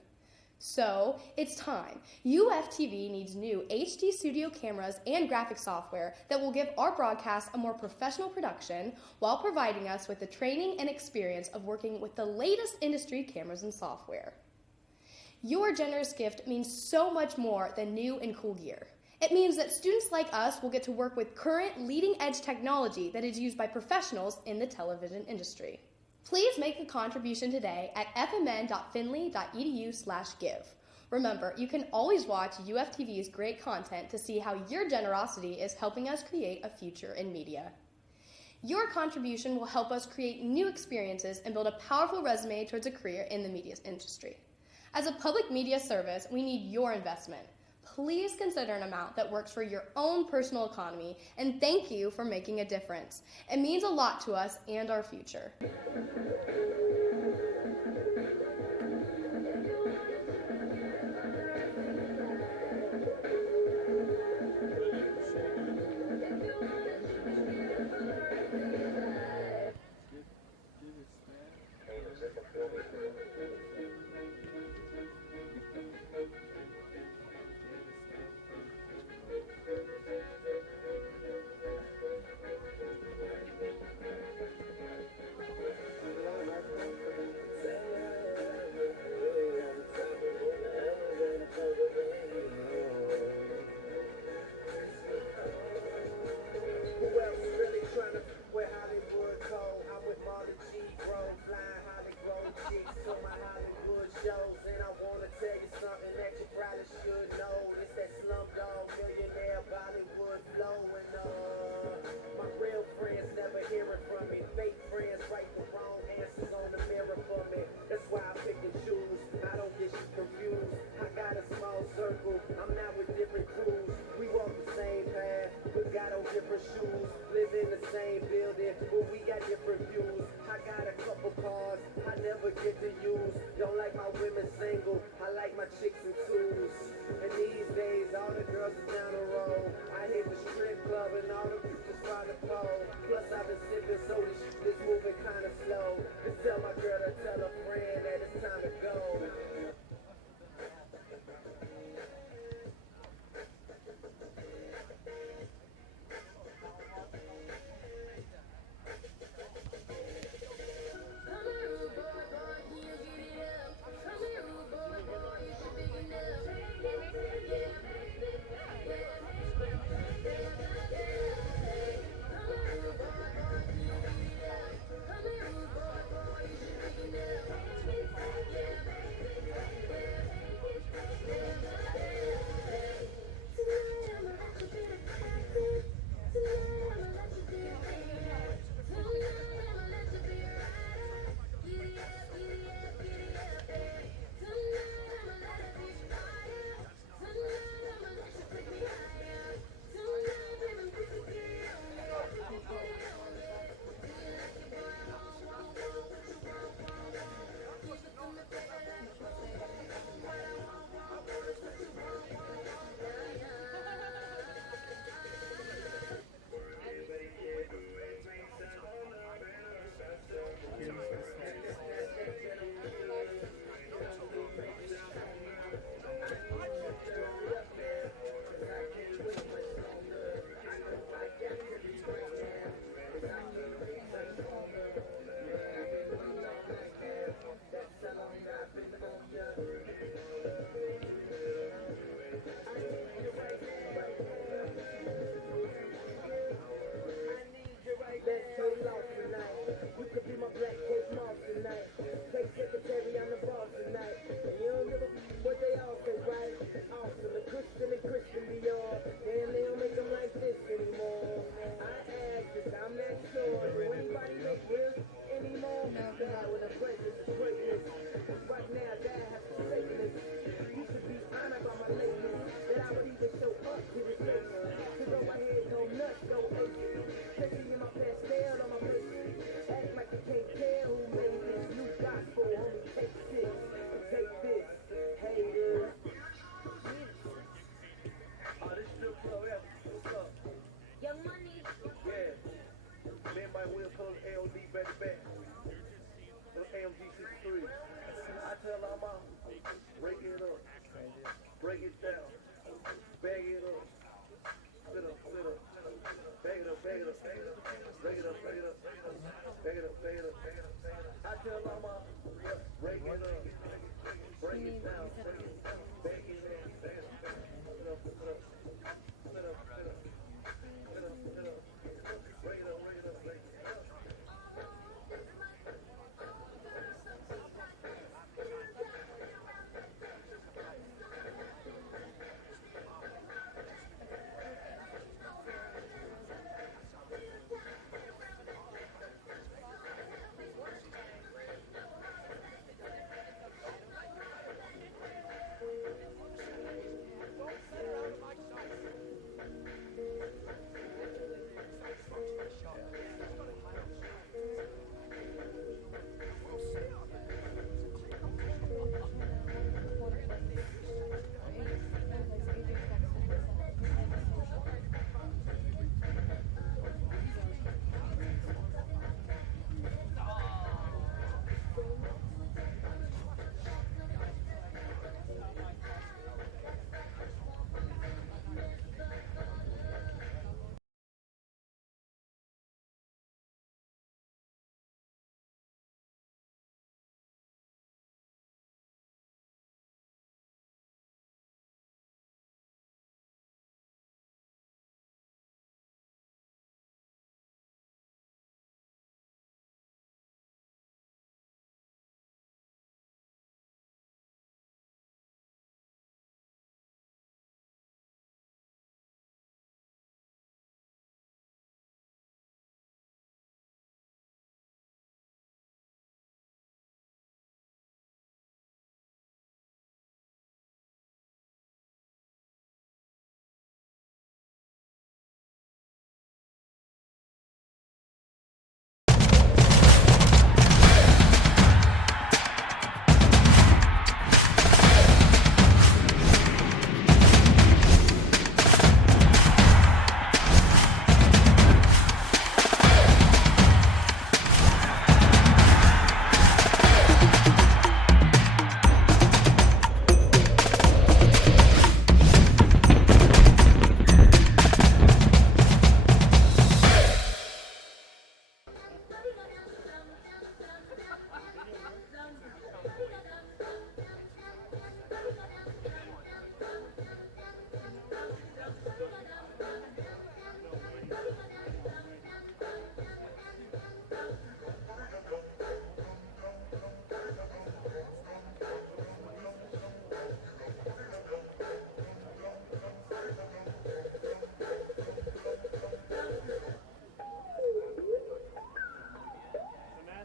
So, it's time. UFTV needs new HD studio cameras and graphic software that will give our broadcast a more professional production while providing us with the training and experience of working with the latest industry cameras and software. Your generous gift means so much more than new and cool gear. It means that students like us will get to work with current leading-edge technology that is used by professionals in the television industry. Please make a contribution today at fmn.finley.edu/give. Remember, you can always watch UFTV's great content to see how your generosity is helping us create a future in media. Your contribution will help us create new experiences and build a powerful resume towards a career in the media industry. As a public media service, we need your investment. Please consider an amount that works for your own personal economy, and thank you for making a difference. It means a lot to us and our future.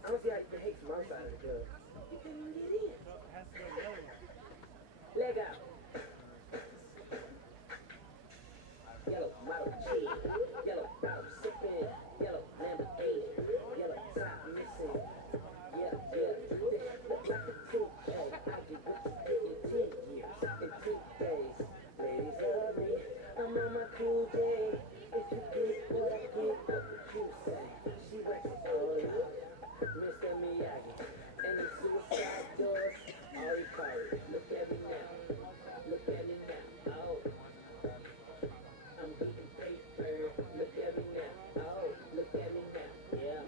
don't see how you can hate from outside of the club. You can't even get in. Leg out. Yellow model G. Yellow bottle sipping. Yellow Lamborghini. Yellow top missing. Yeah. I get what you did in 10 years. In 2 days. Ladies love me. I'm on my cool day. If you get what I get, what would you say? She works all out. Mr. Miyagi. And the suicide doors. Ari Kari. Look at me now. Look at me now. Oh. I'm getting paper. Look at me now. Oh. Look at me now. Yeah.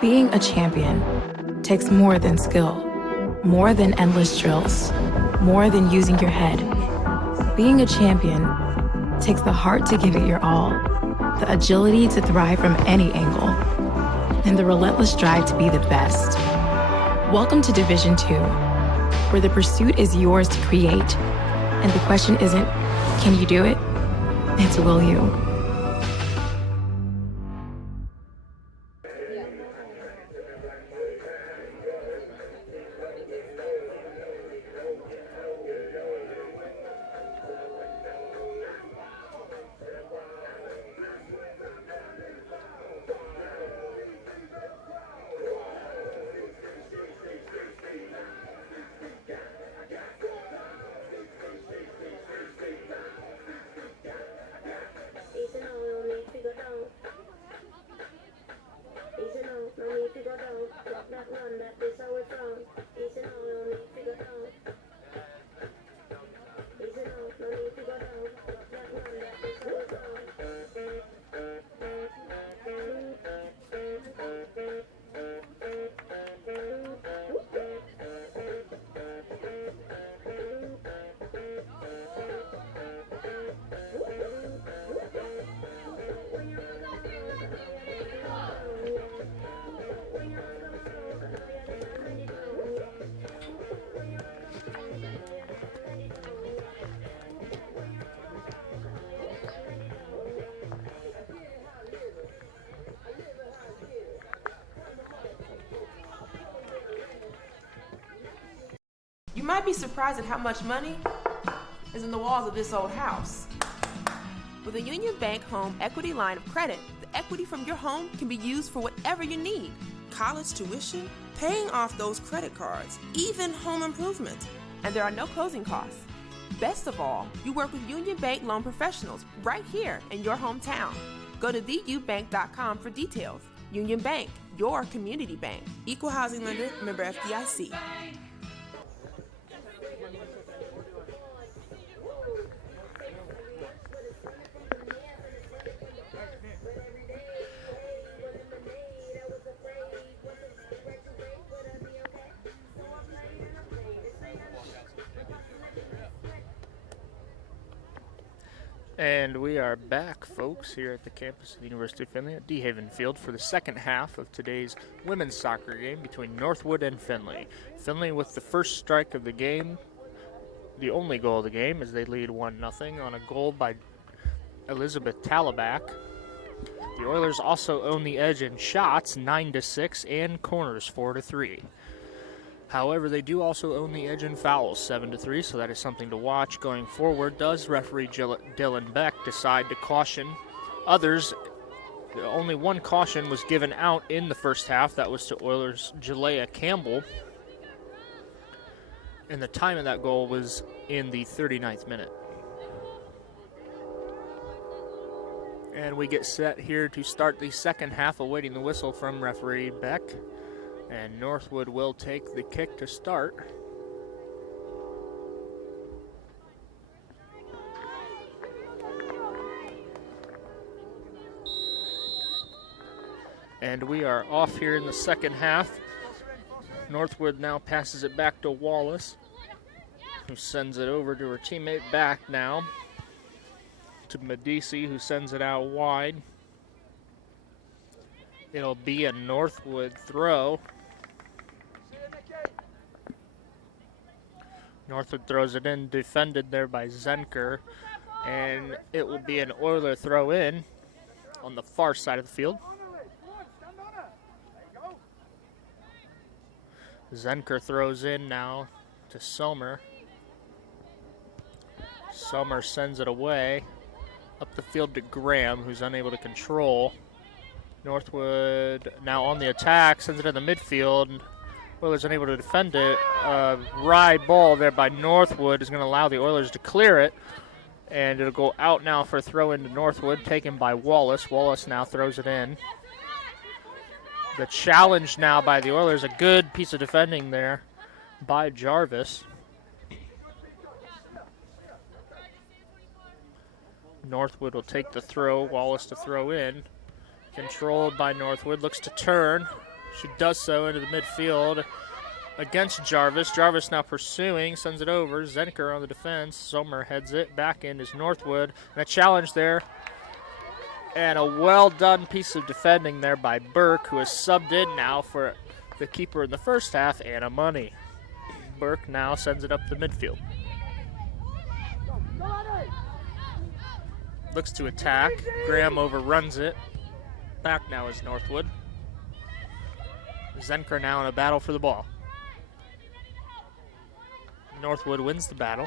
Being a champion takes more than skill, more than endless drills, more than using your head. Being a champion takes the heart to give it your all, the agility to thrive from any angle, and the relentless drive to be the best. Welcome to Division 2, where the pursuit is yours to create, and the question isn't, can you do it? It's, will you? You might be surprised at how much money is in the walls of this old house. With a Union Bank Home Equity Line of Credit, the equity from your home can be used for whatever you need. College tuition, paying off those credit cards, even home improvement. And there are no closing costs. Best of all, you work with Union Bank loan professionals right here in your hometown. Go to theubank.com for details. Union Bank, your community bank. Equal housing lender, member FDIC. And we are back, folks, here at the campus of the University of Findlay at DeHaven Field for the second half of today's women's soccer game between Northwood and Findlay. Findlay with the first strike of the game, the only goal of the game, as they lead 1-0 on a goal by Elizabeth Talabak. The Oilers also own the edge in shots, 9-6, and corners, 4-3. However, they do also own the edge in fouls, 7-3, so that is something to watch going forward. Does referee Dylan Beck decide to caution others? Only one caution was given out in the first half. That was to Oilers' Jalea Campbell. And the time of that goal was in the 39th minute. And we get set here to start the second half, awaiting the whistle from referee Beck. And Northwood will take the kick to start. And we are off here in the second half. Northwood now passes it back to Wallace, who sends it over to her teammate back now to Medici, who sends it out wide. It'll be a Northwood throw. Northwood throws it in, defended there by Zenker, and it will be an Oiler throw in on the far side of the field. Zenker throws in now to Sommer. Sommer sends it away up the field to Graham, who's unable to control. Northwood now on the attack, sends it in the midfield. Oilers unable to defend it. Rye ball there by Northwood is going to allow the Oilers to clear it. And it'll go out now for a throw into Northwood, taken by Wallace. Wallace now throws it in. The challenge now by the Oilers, a good piece of defending there by Jarvis. Northwood will take the throw, Wallace to throw in. Controlled by Northwood, looks to turn. She does so into the midfield against Jarvis. Jarvis now pursuing, sends it over. Zenker on the defense. Sommer heads it. Back end is Northwood. And a challenge there. And a well-done piece of defending there by Burke, who is subbed in now for the keeper in the first half, Anna Money. Burke now sends it up the midfield. Looks to attack. Graham overruns it. Back now is Northwood. Zenker now in a battle for the ball. Northwood wins the battle.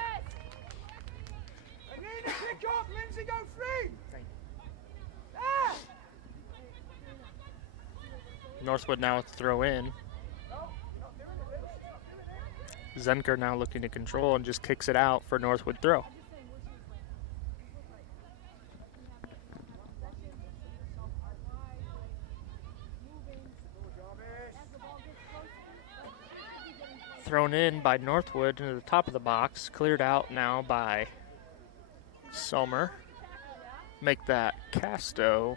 Northwood now with the throw in. Zenker now looking to control and just kicks it out for Northwood throw. Thrown in by Northwood into the top of the box. Cleared out now by Sommer. Make that Casto.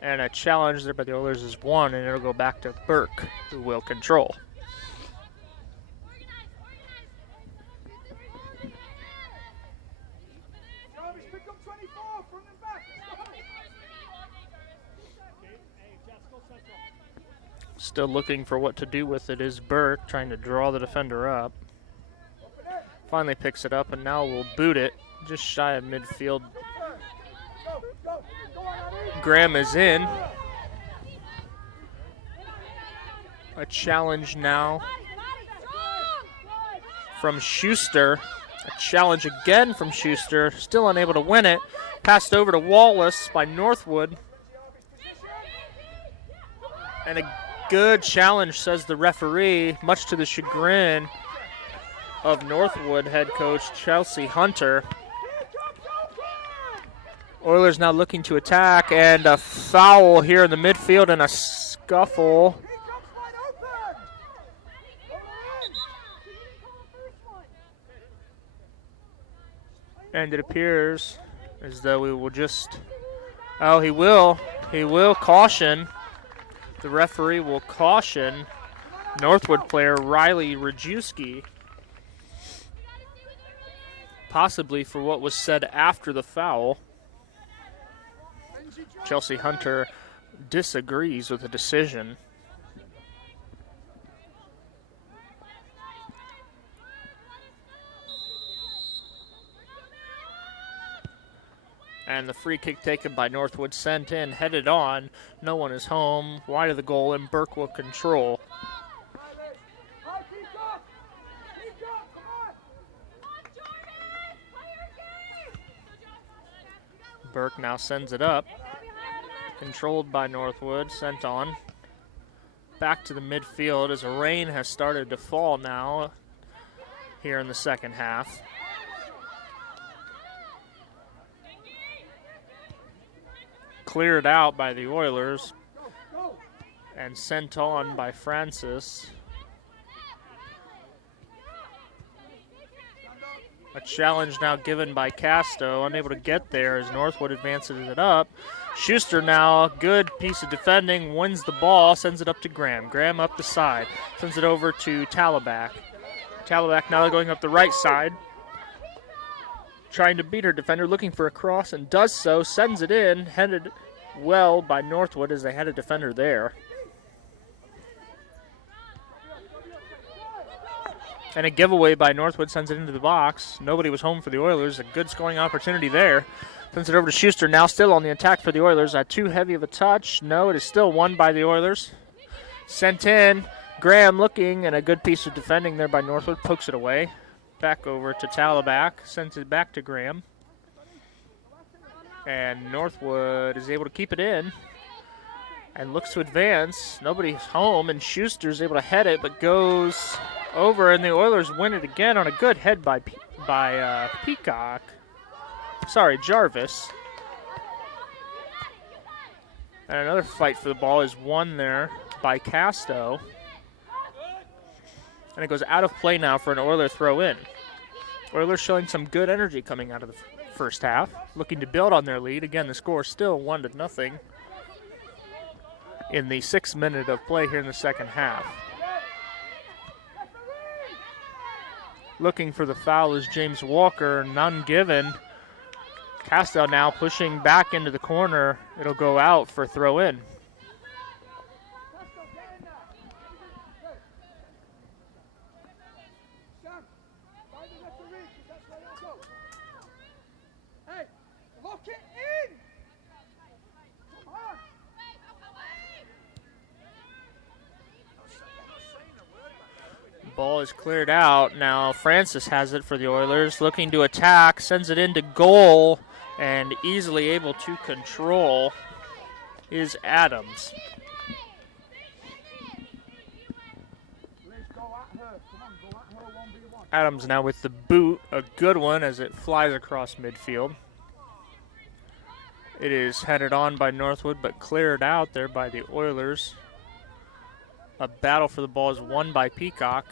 And a challenge there by the Oilers is won, and it'll go back to Burke, who will control. Still looking for what to do with it is Burke, trying to draw the defender up. Finally picks it up, and now will boot it just shy of midfield. Graham is in. A challenge now from Schuster. A challenge again from Schuster. Still unable to win it. Passed over to Wallace by Northwood. And a good challenge, says the referee, much to the chagrin of Northwood head coach Chelsea Hunter. Oilers now looking to attack, and a foul here in the midfield and a scuffle. And it appears as though we will just, he will caution. The referee will caution Northwood player Riley Rajewski, possibly for what was said after the foul. Chelsea Hunter disagrees with the decision. And the free kick taken by Northwood, sent in, headed on. No one is home, wide of the goal, and Burke will control. Burke now sends it up. Controlled by Northwood, sent on. Back to the midfield as rain has started to fall now here in the second half. Cleared out by the Oilers and sent on by Francis. A challenge now given by Casto, unable to get there as Northwood advances it up. Schuster now, good piece of defending, wins the ball, sends it up to Graham. Graham up the side, sends it over to Talabak. Talabak now going up the right side, trying to beat her defender, looking for a cross, and does so, sends it in, headed well by Northwood as they had a defender there. And a giveaway by Northwood sends it into the box. Nobody was home for the Oilers. A good scoring opportunity there. Sends it over to Schuster. Now still on the attack for the Oilers. Too heavy of a touch. No, it is still won by the Oilers. Sent in. Graham looking, and a good piece of defending there by Northwood. Pokes it away. Back over to Talabak. Sends it back to Graham. And Northwood is able to keep it in. And looks to advance. Nobody's home, and Schuster's able to head it, but goes over, and the Oilers win it again on a good head by Peacock. Sorry, Jarvis. And another fight for the ball is won there by Casto. And it goes out of play now for an Oiler throw in. Oilers showing some good energy coming out of the first half, looking to build on their lead. Again, the score still 1-0 in the 6th minute of play here in the second half. Looking for the foul is James Walker, none given. Castell now pushing back into the corner. It'll go out for throw in. Ball is cleared out. Now Francis has it for the Oilers, looking to attack, sends it into goal, and easily able to control is Adams. Adams now with the boot, a good one as it flies across midfield. It is headed on by Northwood, but cleared out there by the Oilers. A battle for the ball is won by Peacock.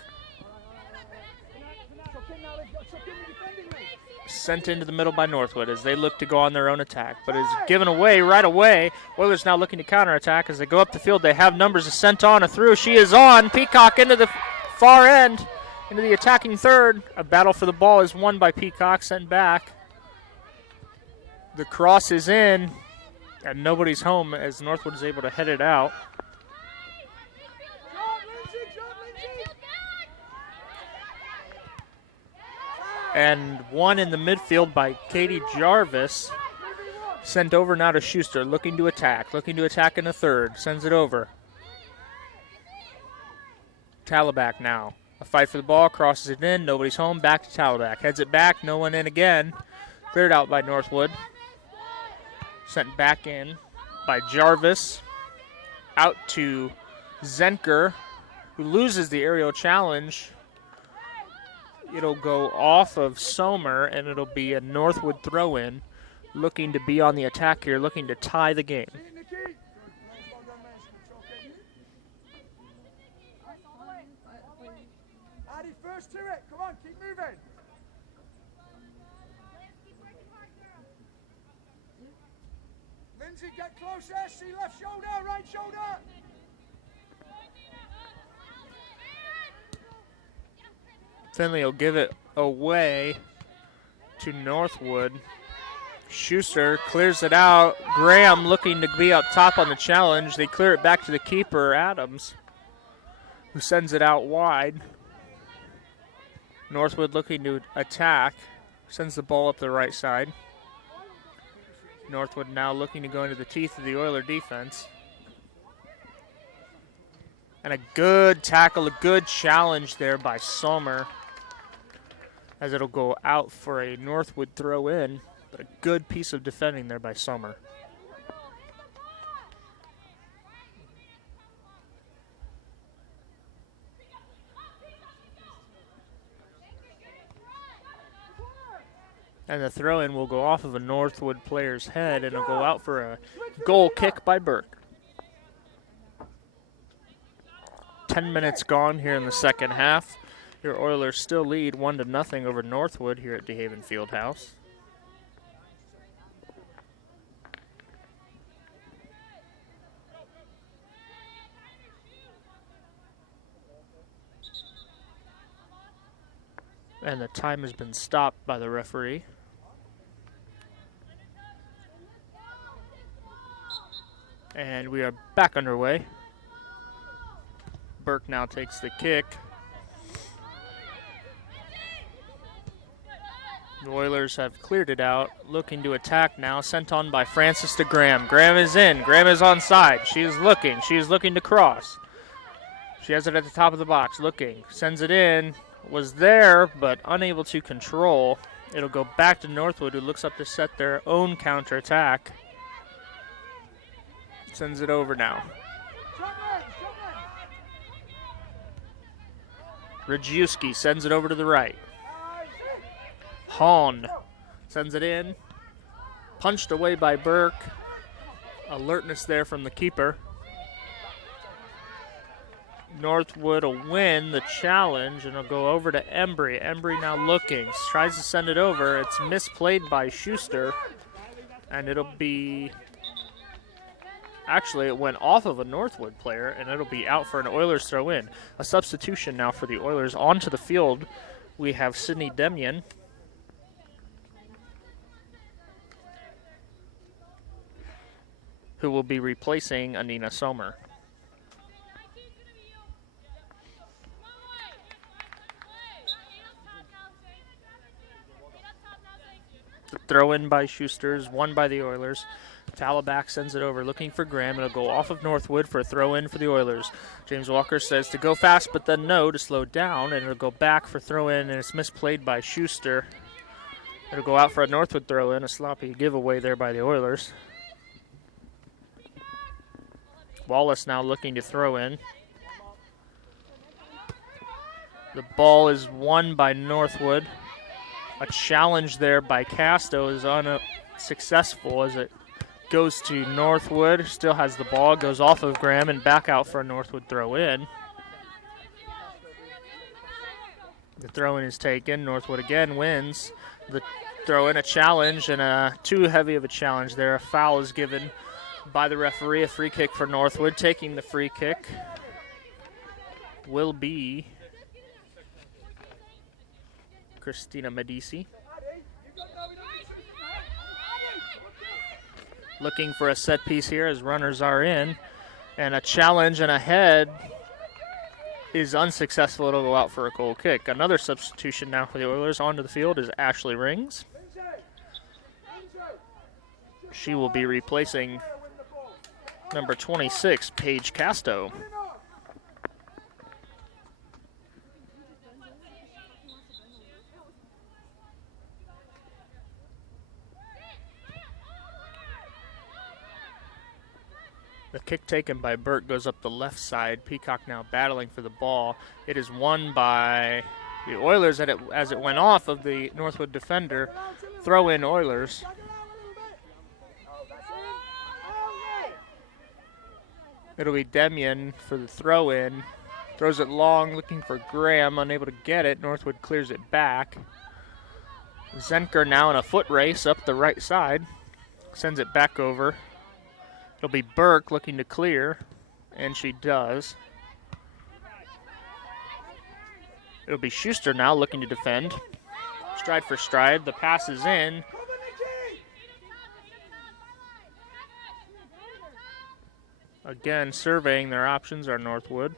Sent into the middle by Northwood as they look to go on their own attack, but is given away right away. Oilers now looking to counterattack as they go up the field. They have numbers sent on a through. She is on. Peacock into the far end, into the attacking third. A battle for the ball is won by Peacock, sent back. The cross is in, and nobody's home as Northwood is able to head it out. And one in the midfield by Katie Jarvis. Sent over now to Schuster, looking to attack in the third. Sends it over. Talabak now. A fight for the ball, crosses it in, nobody's home, back to Talabak. Heads it back, no one in again. Cleared out by Northwood. Sent back in by Jarvis. Out to Zenker, who loses the aerial challenge. It'll go off of Sommer, and it'll be a Northwood throw-in, looking to be on the attack here, looking to tie the game. Addy first to it. Come on, keep moving. Lindsay, get closer. See left shoulder, right shoulder. Finley will give it away to Northwood. Schuster clears it out. Graham looking to be up top on the challenge. They clear it back to the keeper, Adams, who sends it out wide. Northwood looking to attack. Sends the ball up the right side. Northwood now looking to go into the teeth of the Oiler defense. And a good tackle, a good challenge there by Sommer, as it'll go out for a Northwood throw in, but a good piece of defending there by Sommer. And the throw in will go off of a Northwood player's head, and it'll go out for a goal kick by Burke. 10 minutes gone here in the second half. Your Oilers still lead 1-0 over Northwood here at DeHaven Fieldhouse. And the time has been stopped by the referee. And we are back underway. Burke now takes the kick. The Oilers have cleared it out, looking to attack now, sent on by Francis to Graham. Graham is in. Graham is onside. She is looking. She is looking to cross. She has it at the top of the box, looking. Sends it in. Was there, but unable to control. It'll go back to Northwood, who looks up to set their own counterattack. Sends it over now. Rajewski sends it over to the right. Hahn sends it in. Punched away by Burke. Alertness there from the keeper. Northwood will win the challenge, and it'll go over to Embry. Embry now looking. Tries to send it over. It's misplayed by Schuster. And it'll be... Actually, it went off of a Northwood player, and it'll be out for an Oilers throw-in. A substitution now for the Oilers. Onto the field, we have Sydney Demian. Who will be replacing Anina Sommer. The throw-in by Schuster's, won by the Oilers. Talabak sends it over, looking for Graham. It'll go off of Northwood for a throw-in for the Oilers. James Walker says to go fast, but then no, to slow down, and it'll go back for throw-in, and it's misplayed by Schuster. It'll go out for a Northwood throw-in, a sloppy giveaway there by the Oilers. Wallace now looking to throw in. The ball is won by Northwood. A challenge there by Casto is unsuccessful as it goes to Northwood. Still has the ball, goes off of Graham and back out for a Northwood throw in. The throw in is taken. Northwood again wins the throw in, a challenge, and too heavy of a challenge there. A foul is given by the referee. A free kick for Northwood. Taking the free kick will be Christina Medici. Looking for a set piece here as runners are in. And a challenge and a head is unsuccessful. It'll go out for a goal kick. Another substitution now for the Oilers. Onto the field is Ashley Rings. She will be replacing number 26, Paige Casto. The kick taken by Burke goes up the left side. Peacock now battling for the ball. It is won by the Oilers as it went off of the Northwood defender. Throw in Oilers. It'll be Demian for the throw in. Throws it long, looking for Graham, unable to get it. Northwood clears it back. Zenker now in a foot race up the right side. Sends it back over. It'll be Burke looking to clear, and she does. It'll be Schuster now looking to defend. Stride for stride. The pass is in. Again, surveying their options are Northwood.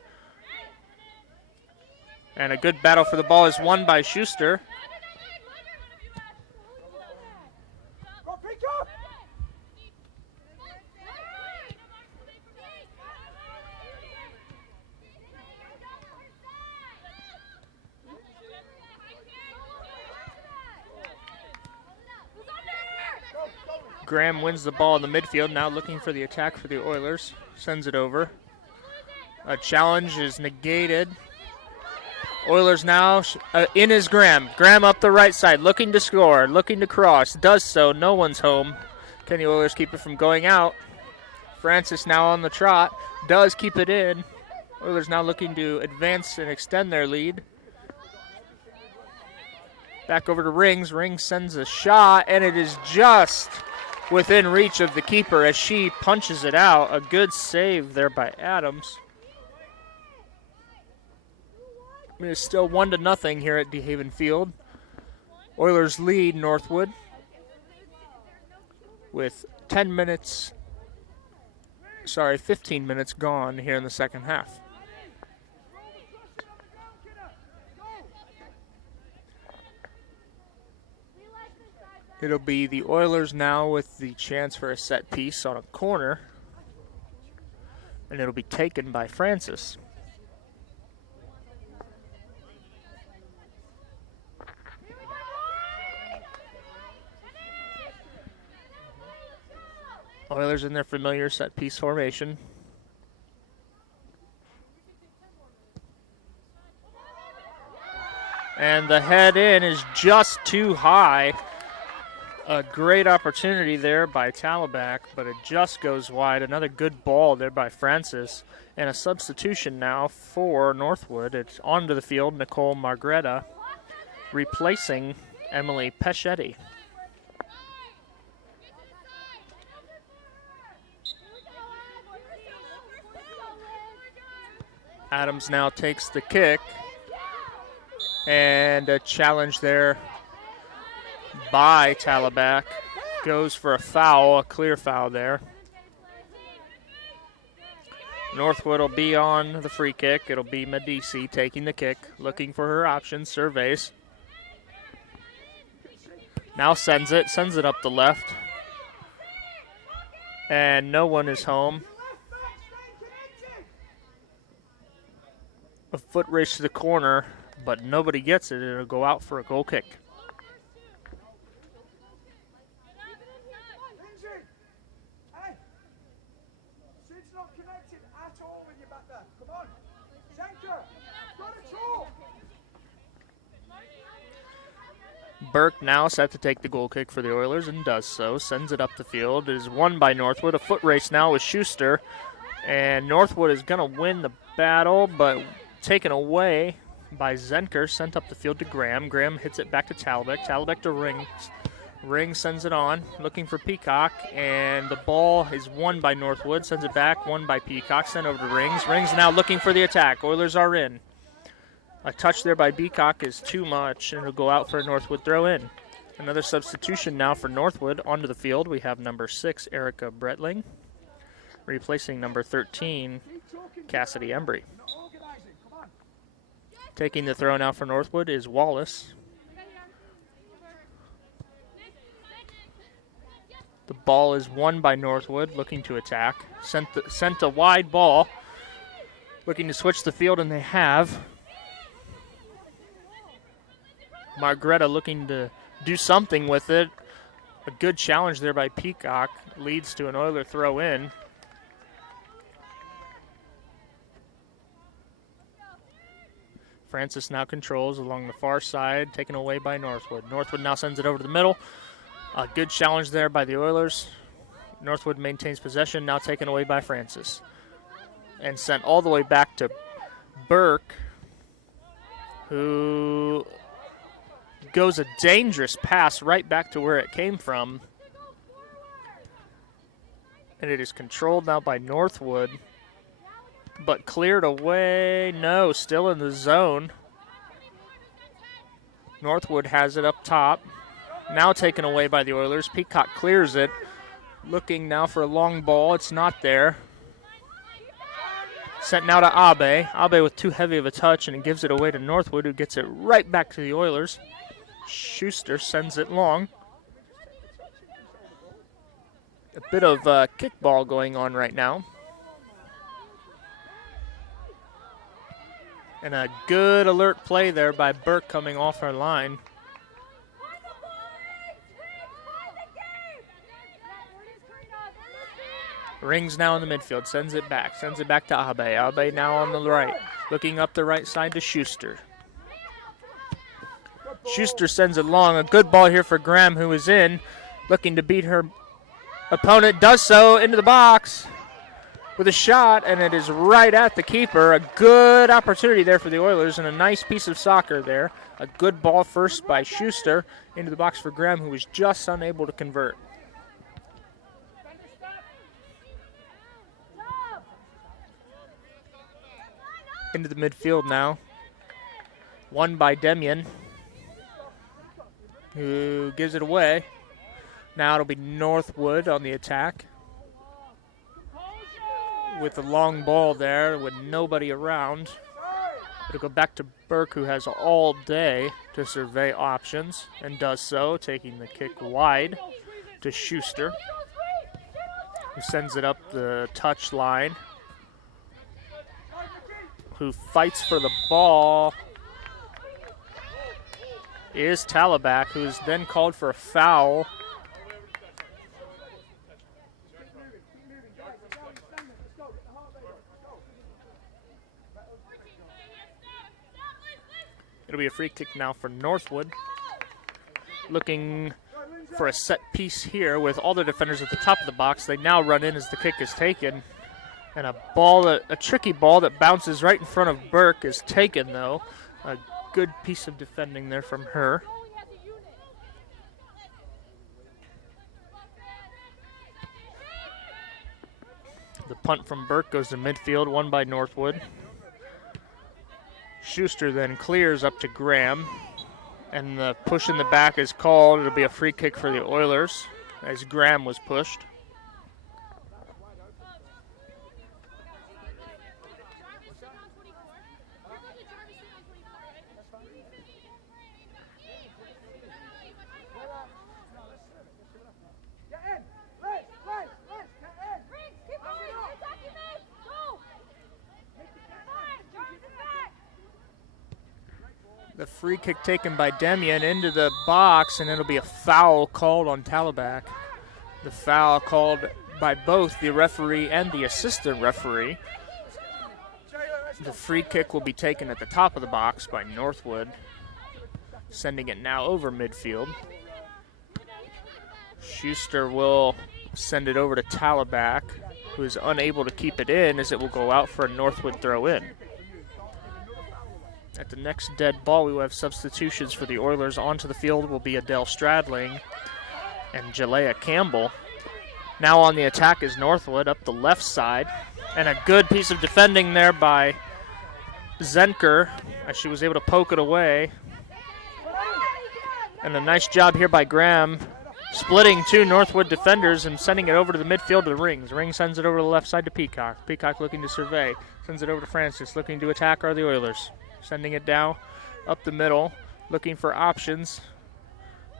And a good battle for the ball is won by Schuster. Graham wins the ball in the midfield, now looking for the attack for the Oilers. Sends it over. A challenge is negated. Oilers now in is Graham. Graham up the right side, looking to score, looking to cross. Does so, no one's home. Can the Oilers keep it from going out? Francis now on the trot, does keep it in. Oilers now looking to advance and extend their lead. Back over to Rings. Rings sends a shot, and it is just within reach of the keeper as she punches it out. A good save there by Adams. It is still 1-0 here at DeHaven Field. Oilers lead Northwood with 10 minutes 15 minutes gone here in the second half. It'll be the Oilers now with the chance for a set piece on a corner, and it'll be taken by Francis. Oilers in their familiar set piece formation. And the head in is just too high. A great opportunity there by Talabak, but it just goes wide. Another good ball there by Francis. And a substitution now for Northwood. It's onto the field, Nicole Margretta, replacing Emily Peschetti. Adams now takes the kick, and a challenge there by Talabak. Goes for a foul, a clear foul there. Northwood will be on the free kick. It'll be Medici taking the kick, looking for her options, surveys. Now sends it up the left. And no one is home. A foot race to the corner, but nobody gets it. It'll go out for a goal kick. Burke now set to take the goal kick for the Oilers and does so. Sends it up the field. It is won by Northwood. A foot race now with Schuster. And Northwood is going to win the battle, but taken away by Zenker. Sent up the field to Graham. Graham hits it back to Talbot. Talbot to Rings. Rings sends it on, looking for Peacock. And the ball is won by Northwood. Sends it back, won by Peacock. Sent over to Rings. Rings now looking for the attack. Oilers are in. A touch there by Peacock is too much, and it'll go out for a Northwood throw-in. Another substitution now for Northwood. Onto the field, we have number 6, Erica Bretling, replacing number 13, Cassidy Embry. Taking the throw now for Northwood is Wallace. The ball is won by Northwood, looking to attack. Sent a wide ball, looking to switch the field, and they have. Margretta looking to do something with it. A good challenge there by Peacock leads to an Oiler throw in. Francis now controls along the far side, taken away by Northwood. Northwood now sends it over to the middle. A good challenge there by the Oilers. Northwood maintains possession, now taken away by Francis. And sent all the way back to Burke, who goes a dangerous pass right back to where it came from. And it is controlled now by Northwood, but cleared away. No, still in the zone. Northwood has it up top. Now taken away by the Oilers. Peacock clears it. Looking now for a long ball. It's not there. Sent now to Abe. Abe with too heavy of a touch, and it gives it away to Northwood, who gets it right back to the Oilers. Schuster sends it long. A bit of kickball going on right now. And a good alert play there by Burke coming off our line. Rings now in the midfield, sends it back to Abe. Abe now on the right, looking up the right side to Schuster. Schuster sends it long. A good ball here for Graham, who is in, looking to beat her opponent. Does so into the box with a shot, and it is right at the keeper. A good opportunity there for the Oilers, and a nice piece of soccer there. A good ball first by Schuster into the box for Graham, who was just unable to convert. Into the midfield now. Won by Demian, who gives it away. Now it'll be Northwood on the attack. with the long ball there with nobody around. It'll go back to Burke, who has all day to survey options, and does so, taking the kick wide to Schuster, who sends it up the touch line, who fights for the ball is Talabak, who's then called for a foul. It'll be a free kick now for Northwood. Looking for a set piece here with all the defenders at the top of the box. They now run in as the kick is taken. And a tricky ball that bounces right in front of Burke is taken, though. A good piece of defending there from her. The punt from Burke goes to midfield, won by Northwood. Schuster then clears up to Graham, and the push in the back is called. It'll be a free kick for the Oilers as Graham was pushed. The free kick taken by Demian into the box, and it'll be a foul called on Talabak. The foul called by both the referee and the assistant referee. The free kick will be taken at the top of the box by Northwood, sending it now over midfield. Schuster will send it over to Talabak, who is unable to keep it in as it will go out for a Northwood throw in. At the next dead ball, we will have substitutions for the Oilers. Onto the field will be Adele Stradling and Jalea Campbell. Now on the attack is Northwood up the left side. And a good piece of defending there by Zenker as she was able to poke it away. And a nice job here by Graham, splitting two Northwood defenders and sending it over to the midfield to the Rings. Ring sends it over to the left side to Peacock. Peacock looking to survey. Sends it over to Francis. Looking to attack are the Oilers. Sending it down up the middle, looking for options.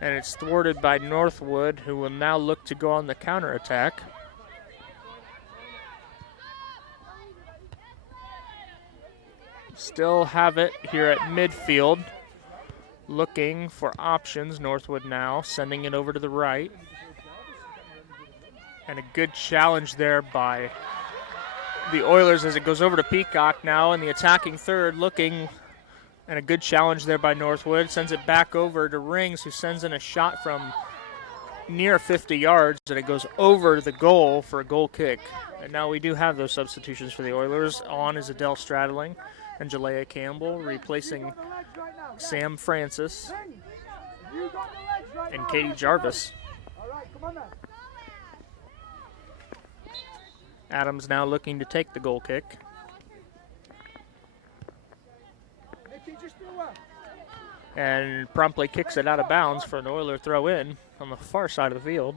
And it's thwarted by Northwood, who will now look to go on the counterattack. Still have it here at midfield. Looking for options. Northwood now sending it over to the right. And a good challenge there by the Oilers as it goes over to Peacock now in the attacking third, looking, and a good challenge there by Northwood. Sends it back over to Rings, who sends in a shot from near 50 yards, and it goes over the goal for a goal kick. And now we do have those substitutions for the Oilers. On is Adele Stradling and Jalea Campbell, replacing Sam Francis and Katie Jarvis. Adams now looking to take the goal kick. And promptly kicks it out of bounds for an Oiler throw in on the far side of the field.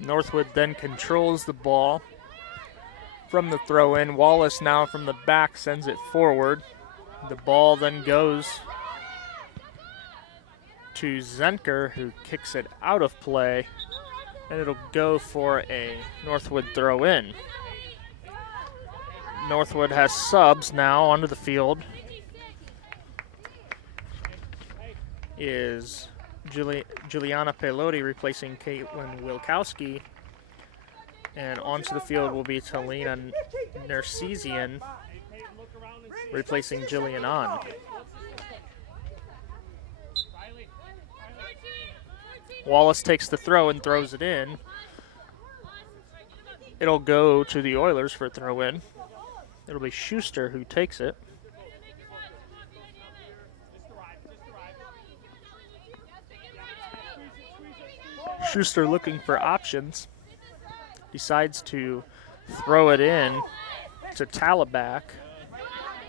Northwood then controls the ball from the throw-in. Wallace now from the back sends it forward. The ball then goes to Zenker, who kicks it out of play, and it'll go for a Northwood throw-in. Northwood has subs now onto the field. Is Juliana Pelotti replacing Caitlin Wilkowski. And onto the field will be Talina Narcisian replacing Jillian On. Wallace takes the throw and throws it in. It'll go to the Oilers for a throw in. It'll be Schuster who takes it. Schuster looking for options. Decides to throw it in to Talabak,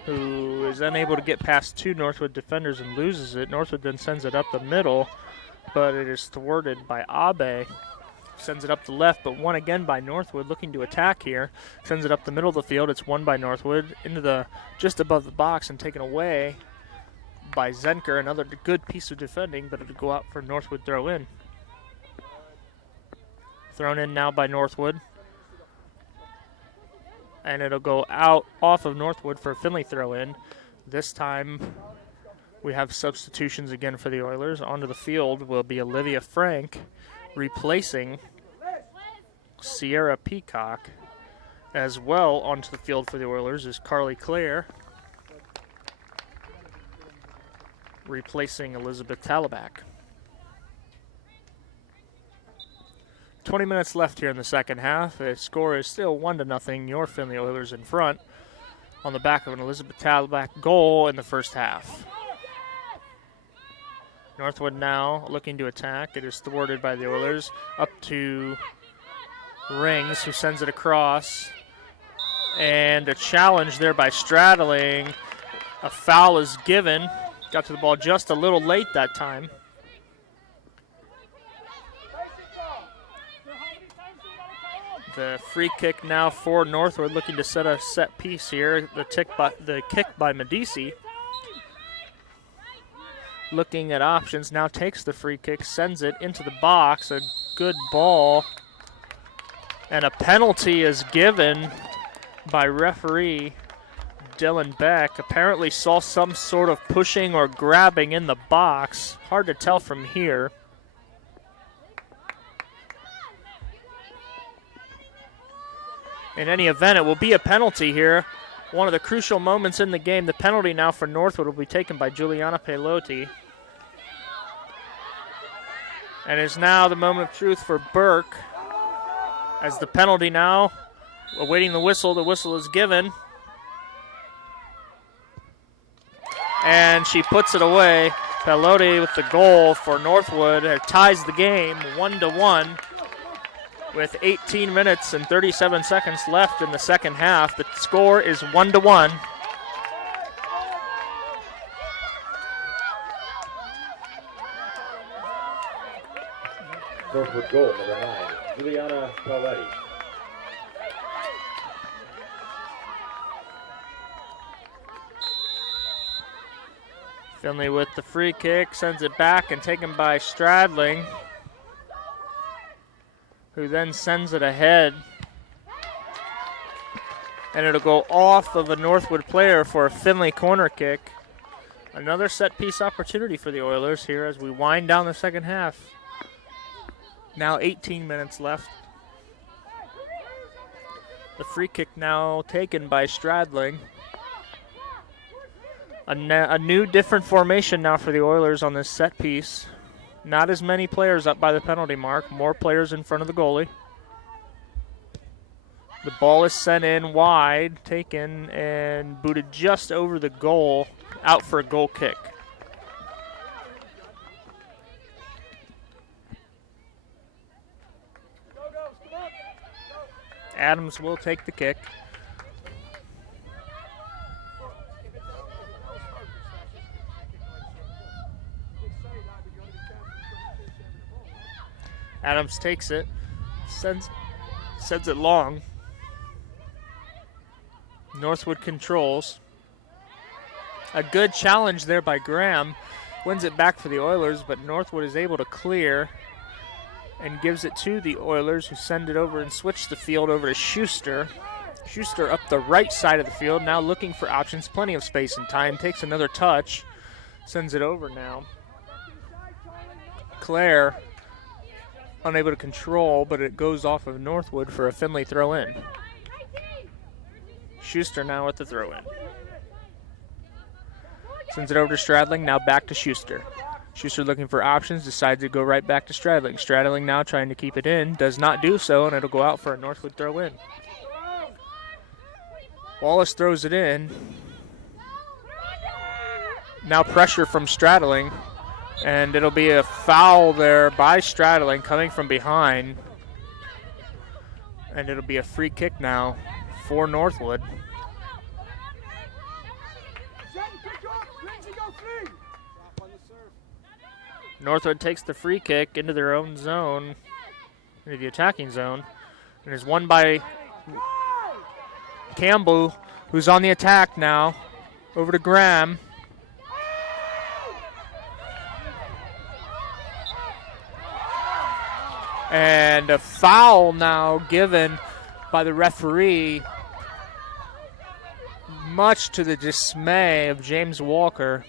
who is unable to get past two Northwood defenders and loses it. Northwood then sends it up the middle, but it is thwarted by Abe. Sends it up the left, but won again by Northwood, looking to attack here. Sends it up the middle of the field. It's won by Northwood into the just above the box and taken away by Zenker. Another good piece of defending, but it'll go out for Northwood throw in. Thrown in now by Northwood. And it'll go out off of Northwood for a Finley throw in. This time we have substitutions again for the Oilers. Onto the field will be Olivia Frank, replacing Sierra Peacock. As well onto the field for the Oilers is Carly Clare, replacing Elizabeth Talabak. 20 minutes left here in the second half. The score is still 1-0. Your Finley Oilers in front on the back of an Elizabeth Talabak goal in the first half. Northwood now looking to attack. It is thwarted by the Oilers. Up to Rings, who sends it across. And a challenge there by Stradling. A foul is given. Got to the ball just a little late that time. The free kick now for Northwood, looking to set a set piece here. The kick by Medici. Looking at options, now takes the free kick, sends it into the box. A good ball. And a penalty is given by referee Dylan Beck. Apparently saw some sort of pushing or grabbing in the box. Hard to tell from here. In any event, it will be a penalty here. One of the crucial moments in the game. The penalty now for Northwood will be taken by Juliana Pelotti. And it's now the moment of truth for Burke. As the penalty now, awaiting the whistle is given. And she puts it away. Pelotti with the goal for Northwood. It ties the game 1-1. With 18 minutes and 37 seconds left in the second half. The score is 1-1. Northwood goal, number 9, Juliana Paletti. Finley with the free kick, sends it back and taken by Stradling, who then sends it ahead. And it'll go off of a Northwood player for a Finley corner kick. Another set piece opportunity for the Oilers here as we wind down the second half. Now 18 minutes left. The free kick now taken by Stradling. A new different formation now for the Oilers on this set piece. Not as many players up by the penalty mark. More players in front of the goalie. The ball is sent in wide, taken, and booted just over the goal, out for a goal kick. Adams will take the kick. Adams takes it, sends it long. Northwood controls. A good challenge there by Graham. Wins it back for the Oilers, but Northwood is able to clear and gives it to the Oilers, who send it over and switch the field over to Schuster. Schuster up the right side of the field, now looking for options. Plenty of space and time. Takes another touch. Sends it over now. Claire unable to control, but it goes off of Northwood for a Finley throw-in. Schuster now with the throw-in. Sends it over to Stradling, now back to Schuster. Schuster looking for options, decides to go right back to Stradling. Stradling now trying to keep it in, does not do so, and it'll go out for a Northwood throw-in. Wallace throws it in. Now pressure from Stradling, and it'll be a foul there by Stradling coming from behind. And it'll be a free kick now for Northwood. Northwood takes the free kick into their own zone, into the attacking zone, and is won by Campbell, who's on the attack now. Over to Graham. And a foul now given by the referee, much to the dismay of James Walker.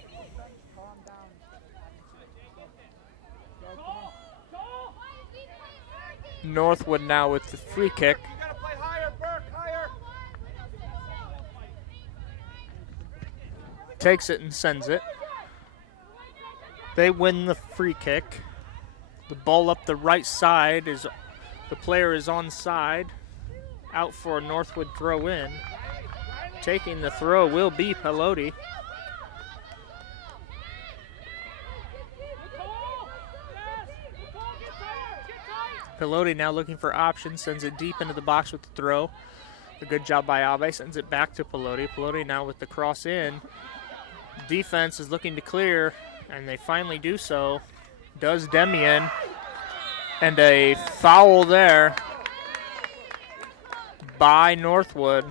Northwood now with the free kick. Takes it and sends it. They win the free kick. The ball up the right side, is the player is onside. Out for a Northwood throw in. Taking the throw will be Pelote. Pelote now looking for options, sends it deep into the box with the throw. A good job by Abe, sends it back to Pelote. Pelote now with the cross in. Defense is looking to clear, and they finally do so. Does Demian, and a foul there by Northwood.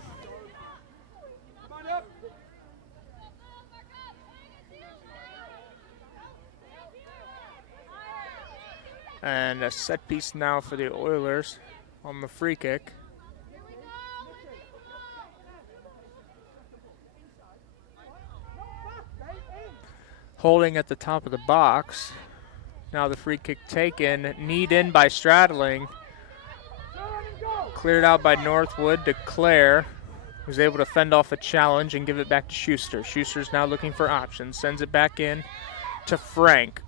And a set piece now for the Oilers on the free kick. Holding at the top of the box. Now the free kick taken. Kneed in by Stradling. Cleared out by Northwood to Clare, who's able to fend off a challenge and give it back to Schuster. Schuster's now looking for options. Sends it back in to Frank.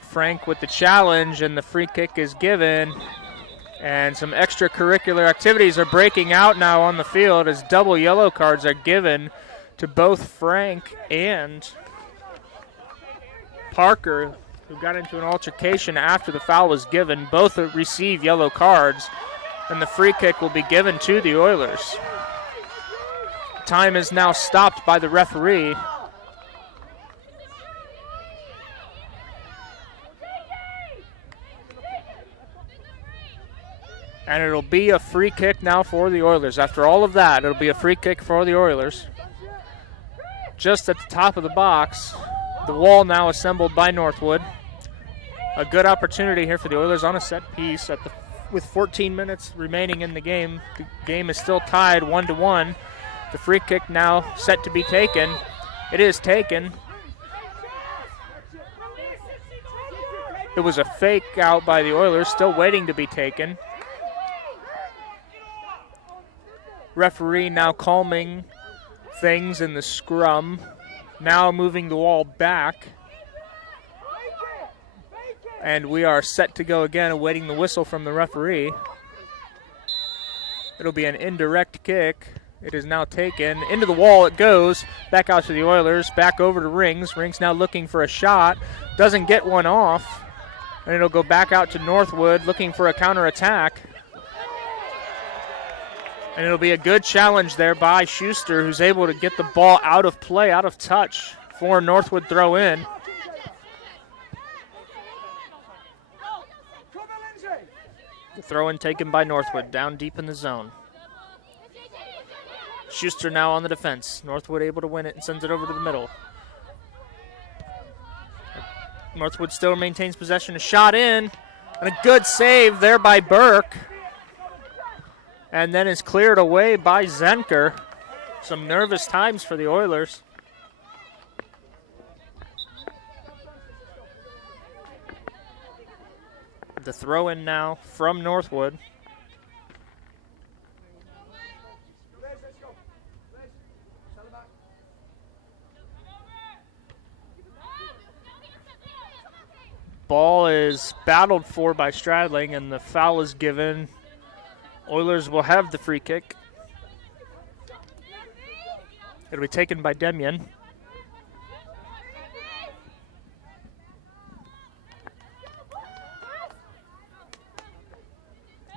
Frank with the challenge, and the free kick is given. And some extracurricular activities are breaking out now on the field as double yellow cards are given to both Frank and Parker, who got into an altercation after the foul was given. Both receive yellow cards, and the free kick will be given to the Oilers. Time is now stopped by the referee. And it'll be a free kick now for the Oilers. After all of that, it'll be a free kick for the Oilers. Just at the top of the box, the wall now assembled by Northwood. A good opportunity here for the Oilers on a set piece with 14 minutes remaining in the game. The game is still tied 1-1. The free kick now set to be taken. It is taken. It was a fake out by the Oilers, still waiting to be taken. Referee now calming things in the scrum. Now moving the wall back. And we are set to go again, awaiting the whistle from the referee. It'll be an indirect kick. It is now taken. Into the wall it goes. Back out to the Oilers. Back over to Rings. Rings now looking for a shot. Doesn't get one off. And it'll go back out to Northwood looking for a counterattack. And it'll be a good challenge there by Schuster, who's able to get the ball out of play, out of touch for Northwood throw in. The throw in taken by Northwood, down deep in the zone. Schuster now on the defense. Northwood able to win it and sends it over to the middle. Northwood still maintains possession. A shot in, and a good save there by Burke. And then is cleared away by Zenker. Some nervous times for the Oilers. The throw in now from Northwood. Ball is battled for by Stradling, and the foul is given. Oilers will have the free kick. It'll be taken by Demian.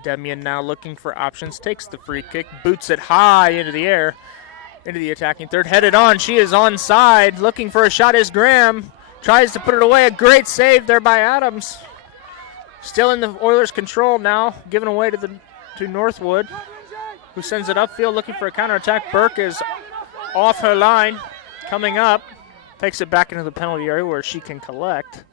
Demian now looking for options, takes the free kick, boots it high into the air, into the attacking third, headed on. She is onside, looking for a shot is Graham. Tries to put it away, a great save there by Adams. Still in the Oilers' control now, given away to Northwood, who sends it upfield looking for a counterattack. Burke is off her line, coming up, takes it back into the penalty area where she can collect.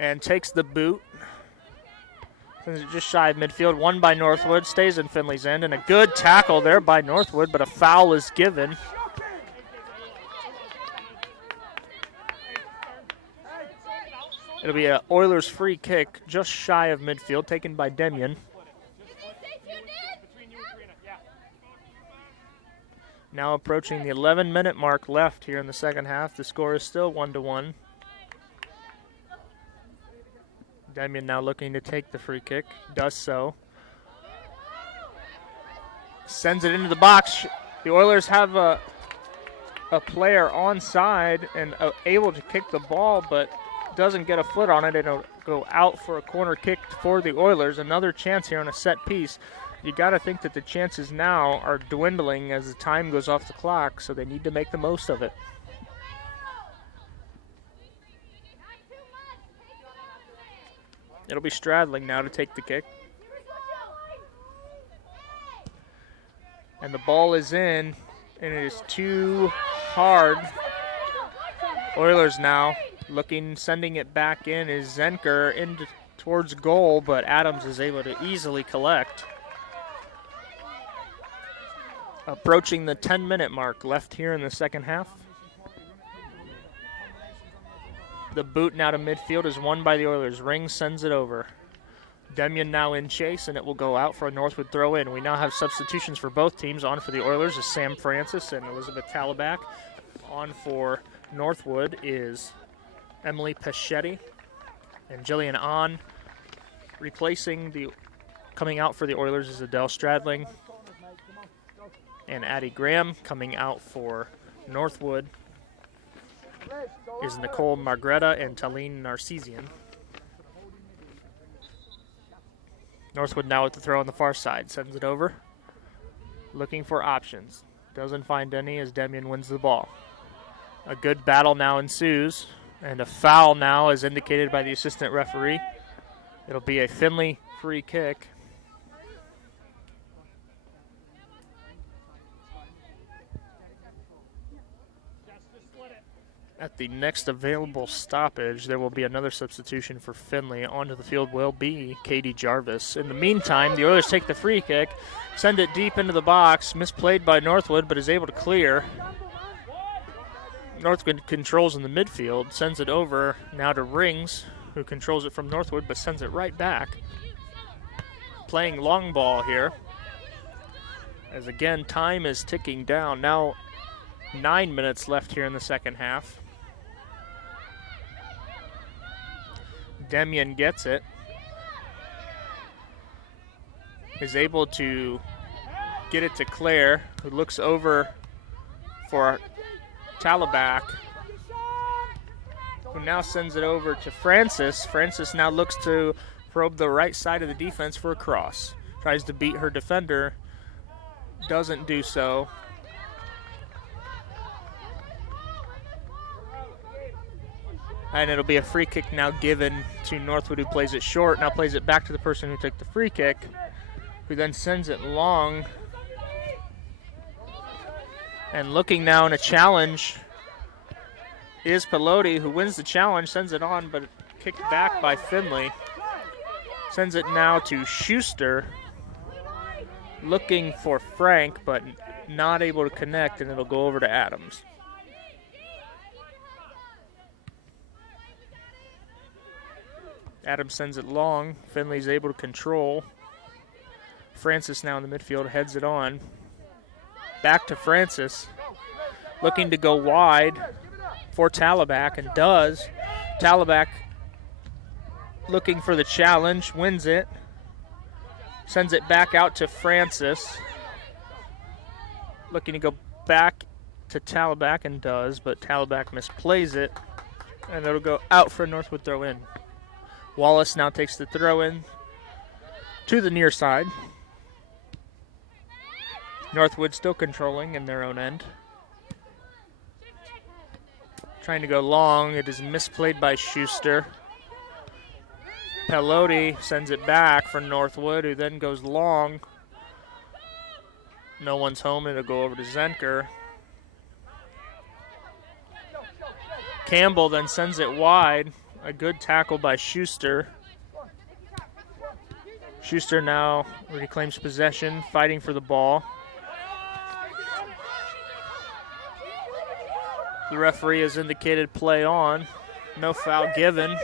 And takes the boot. Sends it just shy of midfield. Won by Northwood. Stays in Finley's end. And a good tackle there by Northwood, but a foul is given. It'll be an Oilers free kick just shy of midfield, taken by Demian. Now approaching the 11-minute mark left here in the second half. The score is still 1-1. Demian now looking to take the free kick, does so. Sends it into the box. The Oilers have a player onside and able to kick the ball, but doesn't get a foot on it. It'll go out for a corner kick for the Oilers. Another chance here on a set piece. You got to think that the chances now are dwindling as the time goes off the clock, so they need to make the most of it. It'll be Stradling now to take the kick. And the ball is in, and it is too hard. Oilers now looking, sending it back in is Zenker towards goal, but Adams is able to easily collect. Approaching the 10-minute mark left here in the second half. The boot now to midfield is won by the Oilers. Ring sends it over. Demian now in chase, and it will go out for a Northwood throw in. We now have substitutions for both teams. On for the Oilers is Sam Francis and Elizabeth Talabak. On for Northwood is Emily Peschetti and Jillian On. Coming out for the Oilers is Adele Stradling and Addie Graham. Coming out for Northwood is Nicole Margretta and Taline Narcisian. Northwood now with the throw on the far side. Sends it over. Looking for options. Doesn't find any as Demian wins the ball. A good battle now ensues. And a foul now is indicated by the assistant referee. It'll be a Finley free kick. At the next available stoppage, there will be another substitution for Finley. Onto the field will be Katie Jarvis. In the meantime, the Oilers take the free kick, send it deep into the box, misplayed by Northwood, but is able to clear. Northwood controls in the midfield, sends it over now to Rings, who controls it from Northwood, but sends it right back. Playing long ball here. As again, time is ticking down. Now 9 minutes left here in the second half. Demian gets it. Is able to get it to Claire, who looks over for Talabak, who now sends it over to Francis. Francis now looks to probe the right side of the defense for a cross. Tries to beat her defender. Doesn't do so. And it'll be a free kick now given to Northwood, who plays it short. Now plays it back to the person who took the free kick, who then sends it long. And looking now in a challenge is Pelotti, who wins the challenge, sends it on, but kicked back by Finley. Sends it now to Schuster, looking for Frank, but not able to connect, and it'll go over to Adams. Adams sends it long. Finley's able to control. Francis now in the midfield heads it on. Back to Francis. Looking to go wide for Talabak, and does. Talabak looking for the challenge, wins it. Sends it back out to Francis. Looking to go back to Talabak, and does, but Talabak misplays it. And it'll go out for a Northwood throw in. Wallace now takes the throw in to the near side. Northwood still controlling in their own end. Trying to go long. It is misplayed by Schuster. Pelote sends it back for Northwood, who then goes long. No one's home, and it'll go over to Zenker. Campbell then sends it wide. A good tackle by Schuster. Schuster now reclaims possession, fighting for the ball. The referee has indicated play on. No foul given.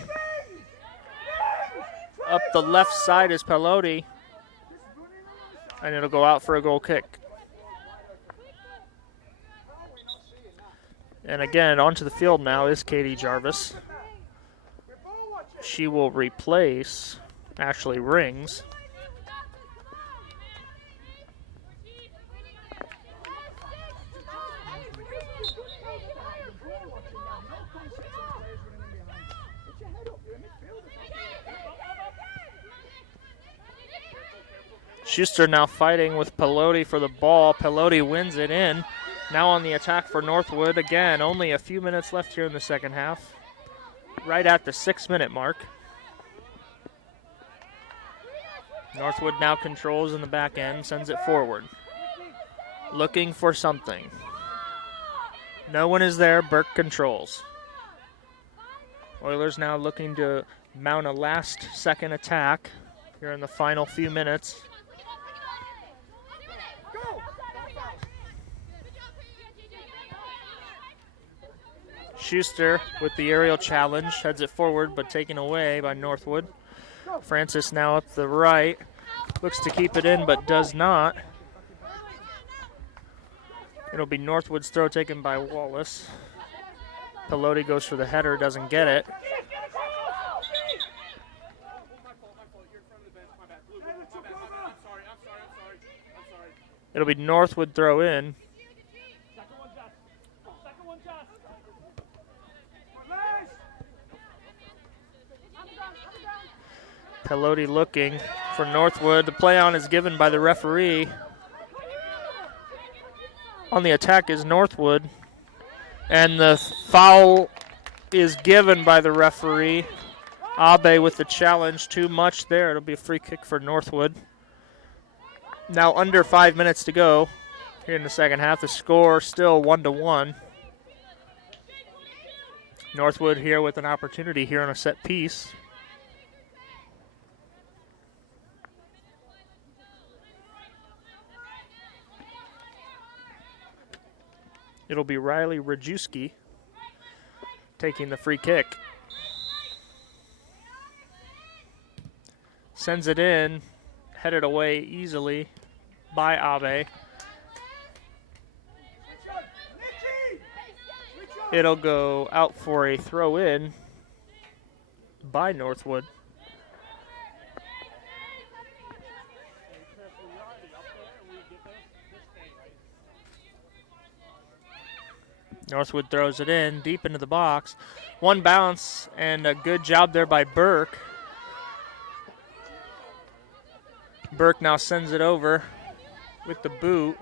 Up the left side is Pelote. And it'll go out for a goal kick. And again, onto the field now is Katie Jarvis. She will replace Ashley Rings. Schuster now fighting with Pelote for the ball. Pelote wins it in. Now on the attack for Northwood. Again, only a few minutes left here in the second half. Right at the 6-minute mark. Northwood now controls in the back end, sends it forward. Looking for something. No one is there. Burke controls. Oilers now looking to mount a last-second attack here in the final few minutes. Schuster with the aerial challenge, heads it forward, but taken away by Northwood. Francis now up the right, looks to keep it in, but does not. It'll be Northwood's throw taken by Wallace. Pelote goes for the header, doesn't get it. It'll be Northwood throw in. Pelote looking for Northwood. The play on is given by the referee. On the attack is Northwood. And the foul is given by the referee. Abe with the challenge. Too much there. It'll be a free kick for Northwood. Now under 5 minutes to go here in the second half. The score still 1-1. Northwood here with an opportunity here on a set piece. It'll be Riley Rajewski taking the free kick. Sends it in, headed away easily by Abe. It'll go out for a throw in by Northwood. Northwood throws it in deep into the box. One bounce and a good job there by Burke. Burke now sends it over with the boot.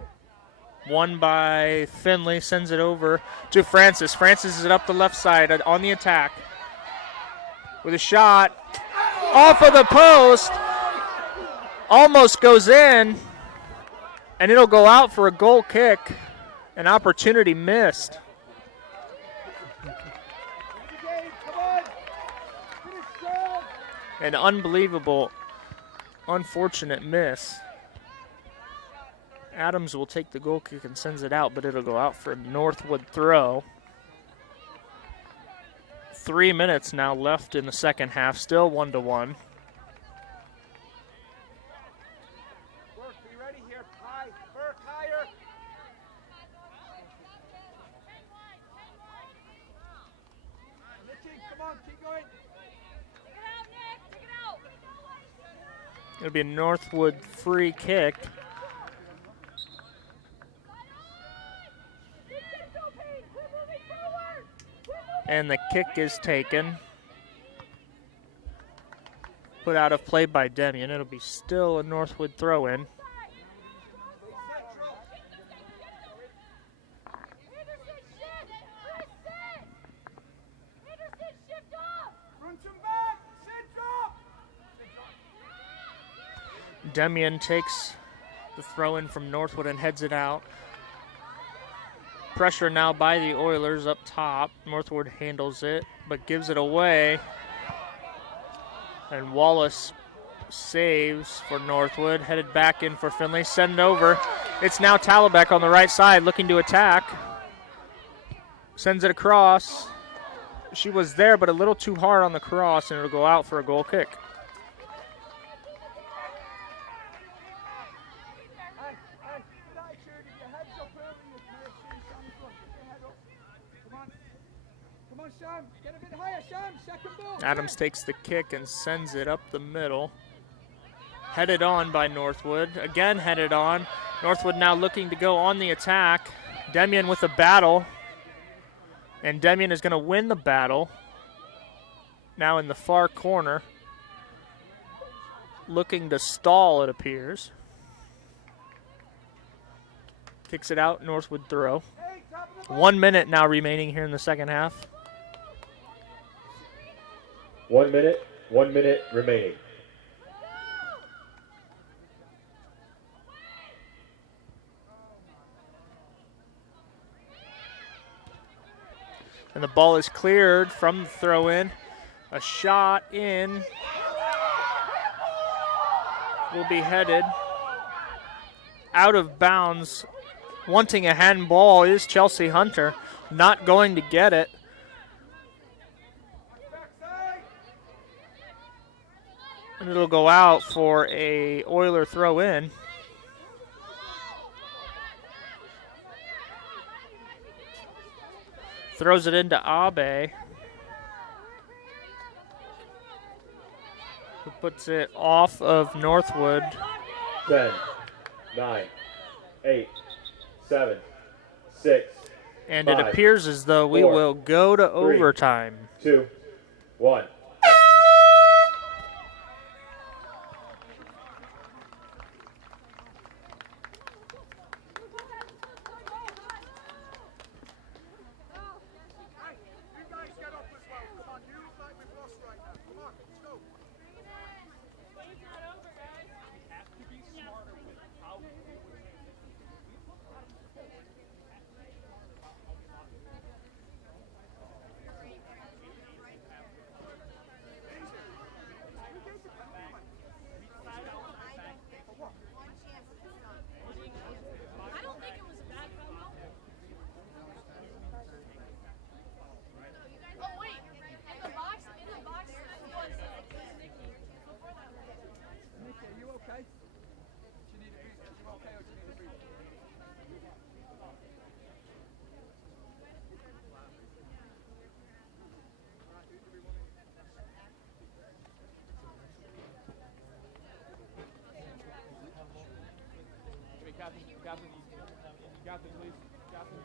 One by Finley, sends it over to Francis. Francis is up the left side on the attack with a shot off of the post. Almost goes in, and it'll go out for a goal kick. An opportunity missed. An unbelievable, unfortunate miss. Adams will take the goal kick and sends it out, but it'll go out for a Northwood throw. 3 minutes now left in the second half, still 1-1. Burke, be ready here. High. Burke, higher. Nicky, come on, keep going. It'll be a Northwood free kick. And the kick is taken. Put out of play by Demian. It'll be still a Northwood throw-in. Demian takes the throw-in from Northwood and heads it out. Pressure now by the Oilers up top. Northwood handles it, but gives it away. And Wallace saves for Northwood. Headed back in for Finley. Send over. It's now Talabek on the right side looking to attack. Sends it across. She was there, but a little too hard on the cross, and it'll go out for a goal kick. Adams takes the kick and sends it up the middle. Headed on by Northwood. Again headed on. Northwood now looking to go on the attack. Demian with a battle. And Demian is going to win the battle. Now in the far corner. Looking to stall, it appears. Kicks it out, Northwood throw. 1 minute now remaining here in the second half. 1 minute remaining. And the ball is cleared from the throw-in. A shot in. Will be headed out of bounds. Wanting a handball is Chelsea Hunter. Not going to get it. And it'll go out for a Oiler throw-in. Throws it into Abe. Who puts it off of Northwood. 10, 9, 8, 7, 6. And 5, it appears as though we 4, will go to 3, overtime. 2, 1. Captain, please. Captain.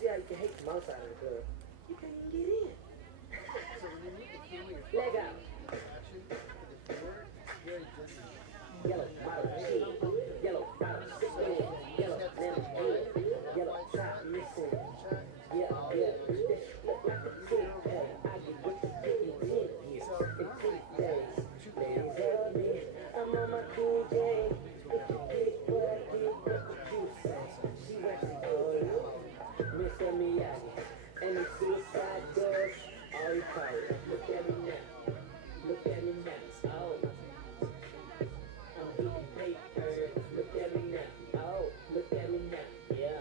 Yeah, you can hate from outside of the club. You can't even get in. Leg out. Yellow bottom head. Yellow bottom stick in. Yellow lemonade. Yellow top missing. Yeah. This look like a tic tac. I get what you think you did here. In 2 days. Ladies of me. I'm on my cool day. If you get what I get, what would you say? She went to Miss Miyagi, and the suicide doors, all you call it. Look at me now, oh, I'm getting paper. Look at me now, oh, look at me now, yeah.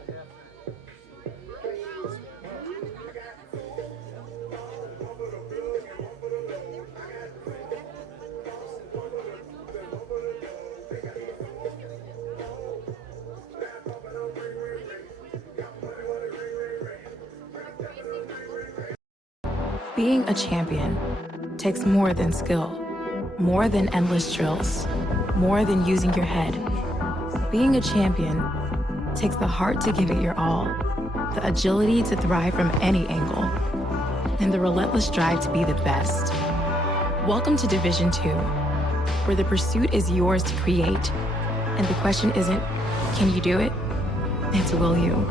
Being a champion takes more than skill, more than endless drills, more than using your head. Being a champion takes the heart to give it your all, the agility to thrive from any angle, and the relentless drive to be the best. Welcome to Division II, where the pursuit is yours to create, and the question isn't, can you do it? It's will you?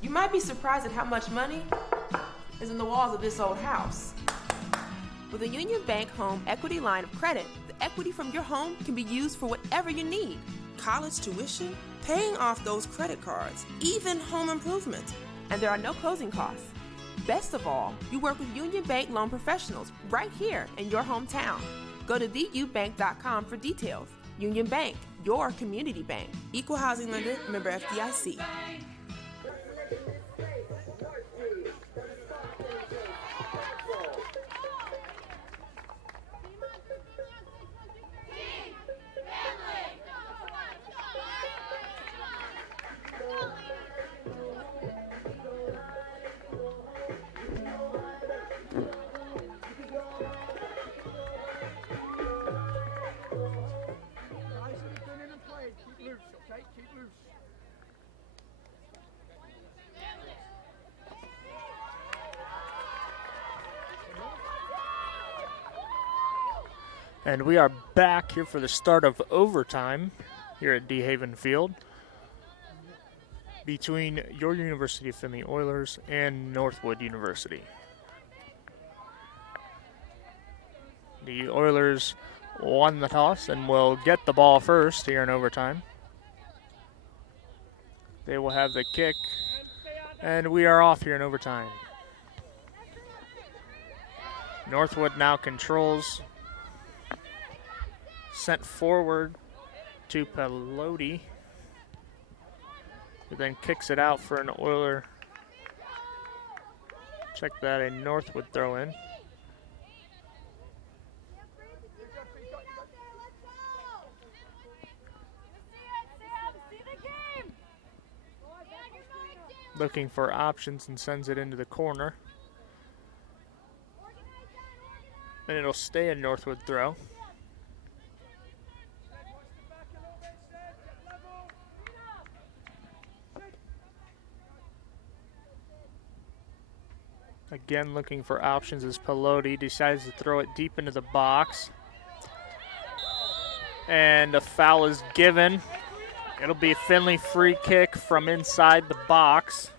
You might be surprised at how much money is in the walls of this old house. With a Union Bank Home Equity Line of Credit, the equity from your home can be used for whatever you need. College tuition, paying off those credit cards, even home improvement. And there are no closing costs. Best of all, you work with Union Bank loan professionals right here in your hometown. Go to theubank.com for details. Union Bank, your community bank. Equal housing lender, member FDIC. And we are back here for the start of overtime here at DeHaven Field between your University of Findlay Oilers and Northwood University. The Oilers won the toss and will get the ball first here in overtime. They will have the kick, and we are off here in overtime. Northwood now controls. Sent forward to Pelote, who then kicks it out for an Oiler. Check that, a Northwood throw in. Looking for options and sends it into the corner. And it'll stay a Northwood throw. Again, looking for options as Pelote decides to throw it deep into the box. And a foul is given. It'll be a Findlay free kick from inside the box.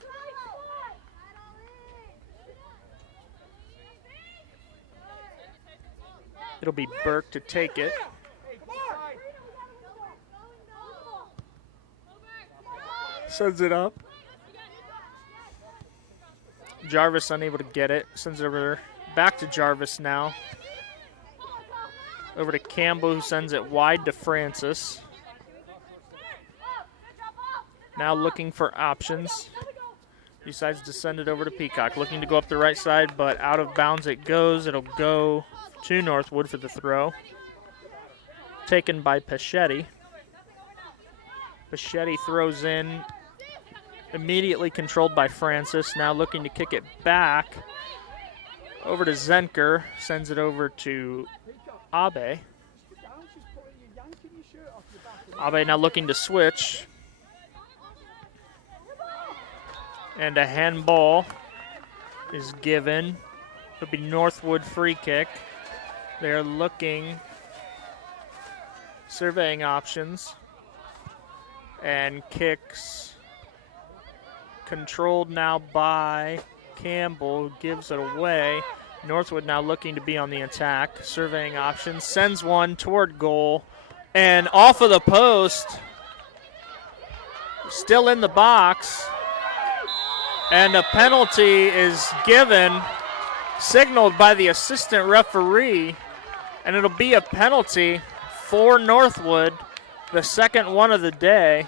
It'll be Burke to take it. Sends it up. Jarvis unable to get it. Sends it over back to Jarvis now. Over to Campbell, who sends it wide to Francis. Now looking for options. Decides to send it over to Peacock. Looking to go up the right side, but out of bounds it goes. It'll go to Northwood for the throw. Taken by Peschetti. Peschetti throws in. Immediately controlled by Francis. Now looking to kick it back. Over to Zenker. Sends it over to Abe. Abe now looking to switch. And a handball is given. It'll be Northwood free kick. They're looking, surveying options. And kicks controlled now by Campbell, gives it away. Northwood now looking to be on the attack. Surveying options, sends one toward goal. And off of the post, still in the box. And a penalty is given, signaled by the assistant referee, and it'll be a penalty for Northwood, the second one of the day.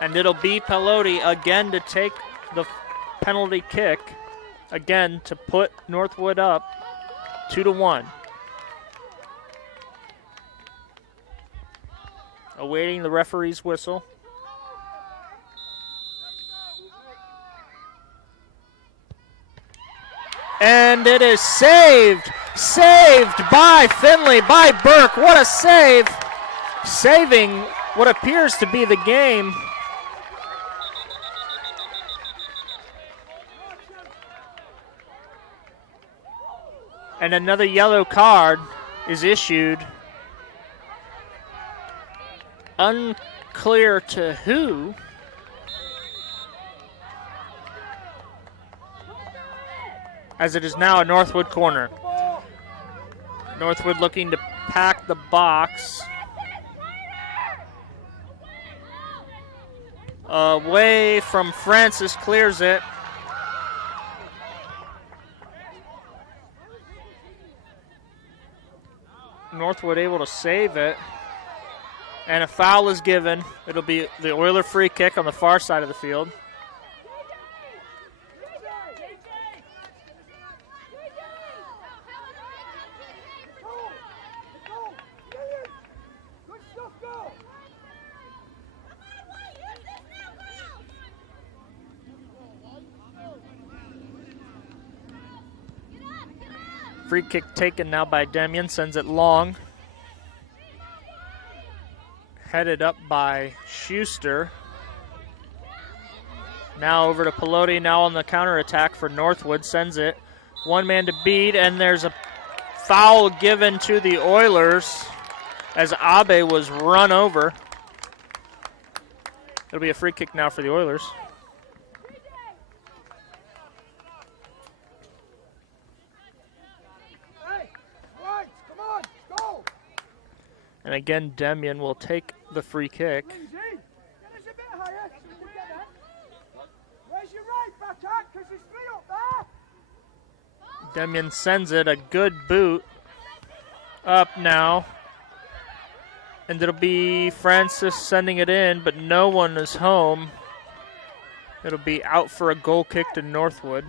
And it'll be Pelotti again to take the penalty kick, again to put Northwood up 2-1. Awaiting the referee's whistle. And it is saved. Saved by Finley, by Burke. What a save. Saving what appears to be the game. And another yellow card is issued. Unclear to who. As it is now a Northwood corner. Northwood looking to pack the box. Away from Francis, clears it. Northwood able to save it. And a foul is given. It'll be the Oiler free kick on the far side of the field. Free kick taken now by Demian, sends it long. Headed up by Schuster. Now over to Pelotti, now on the counterattack for Northwood, sends it. One man to beat, and there's a foul given to the Oilers as Abe was run over. It'll be a free kick now for the Oilers. And again, Demian will take the free kick. Demian sends it, a good boot. Up now. And it'll be Francis sending it in, but no one is home. It'll be out for a goal kick to Northwood.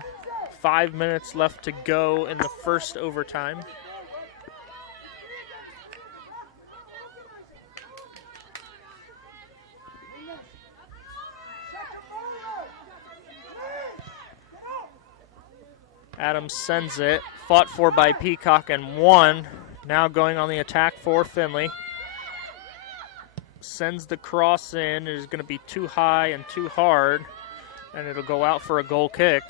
5 minutes left to go in the first overtime. Adams sends it, fought for by Peacock and won. Now going on the attack for Finley. Sends the cross in. It is going to be too high and too hard, and it'll go out for a goal kick.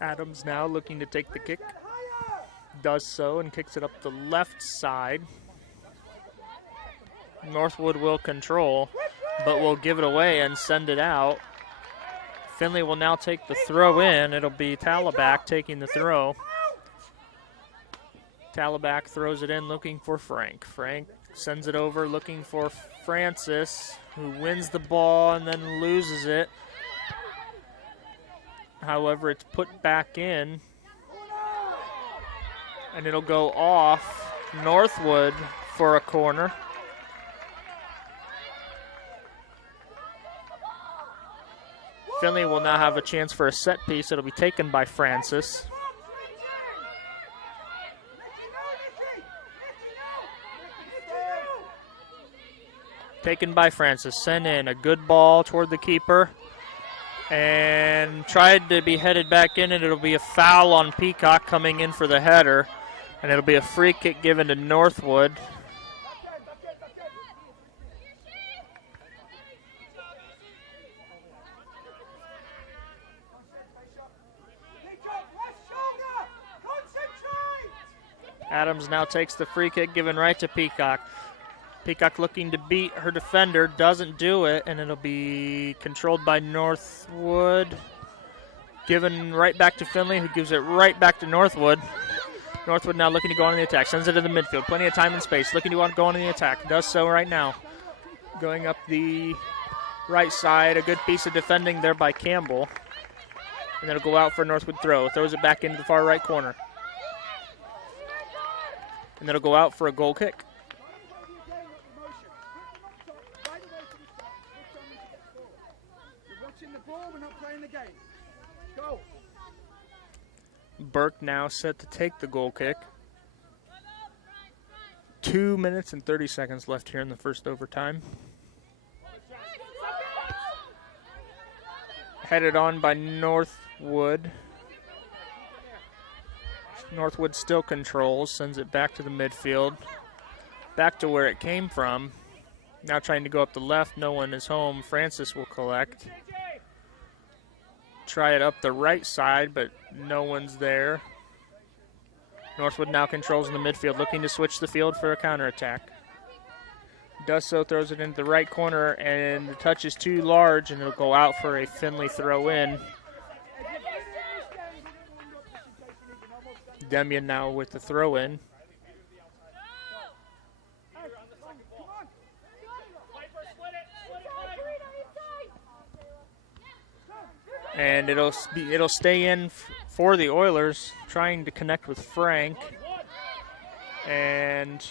Adams now looking to take the kick. Does so and kicks it up the left side. Northwood will control, but will give it away and send it out. Finley will now take the throw in. It'll be Talabak taking the throw. Talabac throws it in looking for Frank. Frank sends it over looking for Francis, who wins the ball and then loses it. However, it's put back in, and it'll go off Northwood for a corner. Finley will now have a chance for a set piece. It'll be taken by Francis. Taken by Francis. Sent in a good ball toward the keeper. And tried to be headed back in, and it'll be a foul on Peacock coming in for the header. And it'll be a free kick given to Northwood. Adams now takes the free kick given right to Peacock. Peacock looking to beat her defender, doesn't do it, and it'll be controlled by Northwood. Given right back to Finley, who gives it right back to Northwood. Northwood now looking to go on the attack, sends it to the midfield. Plenty of time and space, looking to go on the attack. Does so right now. Going up the right side, a good piece of defending there by Campbell. And it'll go out for a Northwood throw. Throws it back into the far right corner. And it'll go out for a goal kick. Burke now set to take the goal kick. 2 minutes and 30 seconds left here in the first overtime. Headed on by Northwood. Northwood still controls, sends it back to the midfield. Back to where it came from. Now trying to go up the left, no one is home. Francis will collect. Try it up the right side, but no one's there. Northwood now controls in the midfield, looking to switch the field for a counterattack. Does so, throws it into the right corner, and the touch is too large, and it'll go out for a Finley throw in. Demian now with the throw in. And it'll stay in for the Oilers, trying to connect with Frank. And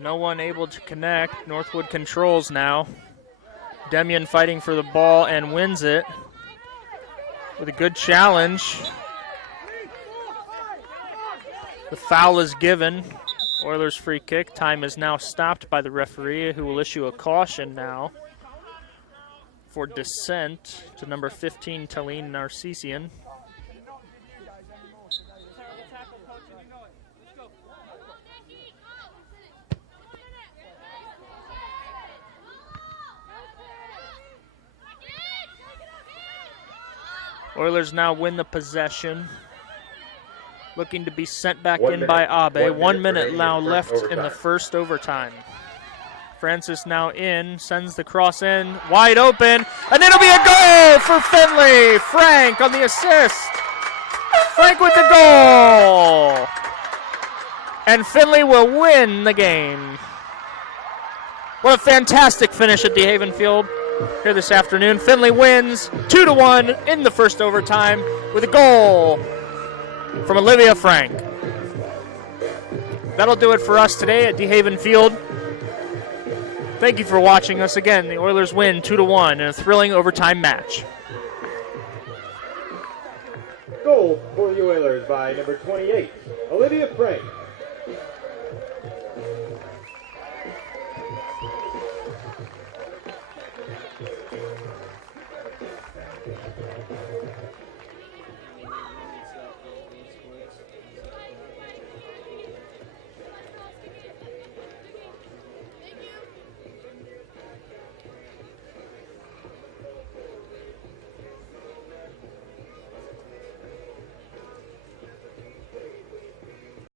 no one able to connect. Northwood controls now. Demian fighting for the ball and wins it with a good challenge. The foul is given. Oilers free kick. Time is now stopped by the referee, who will issue a caution now for dissent to number 15, Talene Narcissian. Oilers now win the possession. Looking to be sent back in by Abe. 1 minute now left in the first overtime. Francis now in, sends the cross in, wide open, and it'll be a goal for Finley. Frank on the assist. Frank with the goal. And Finley will win the game. What a fantastic finish at DeHaven Field here this afternoon. Finley wins 2-1 in the first overtime with a goal from Olivia Frank. That'll do it for us today at DeHaven Field. Thank you for watching us again. The Oilers win 2-1 in a thrilling overtime match. Goal for the Oilers by number 28, Olivia Frank.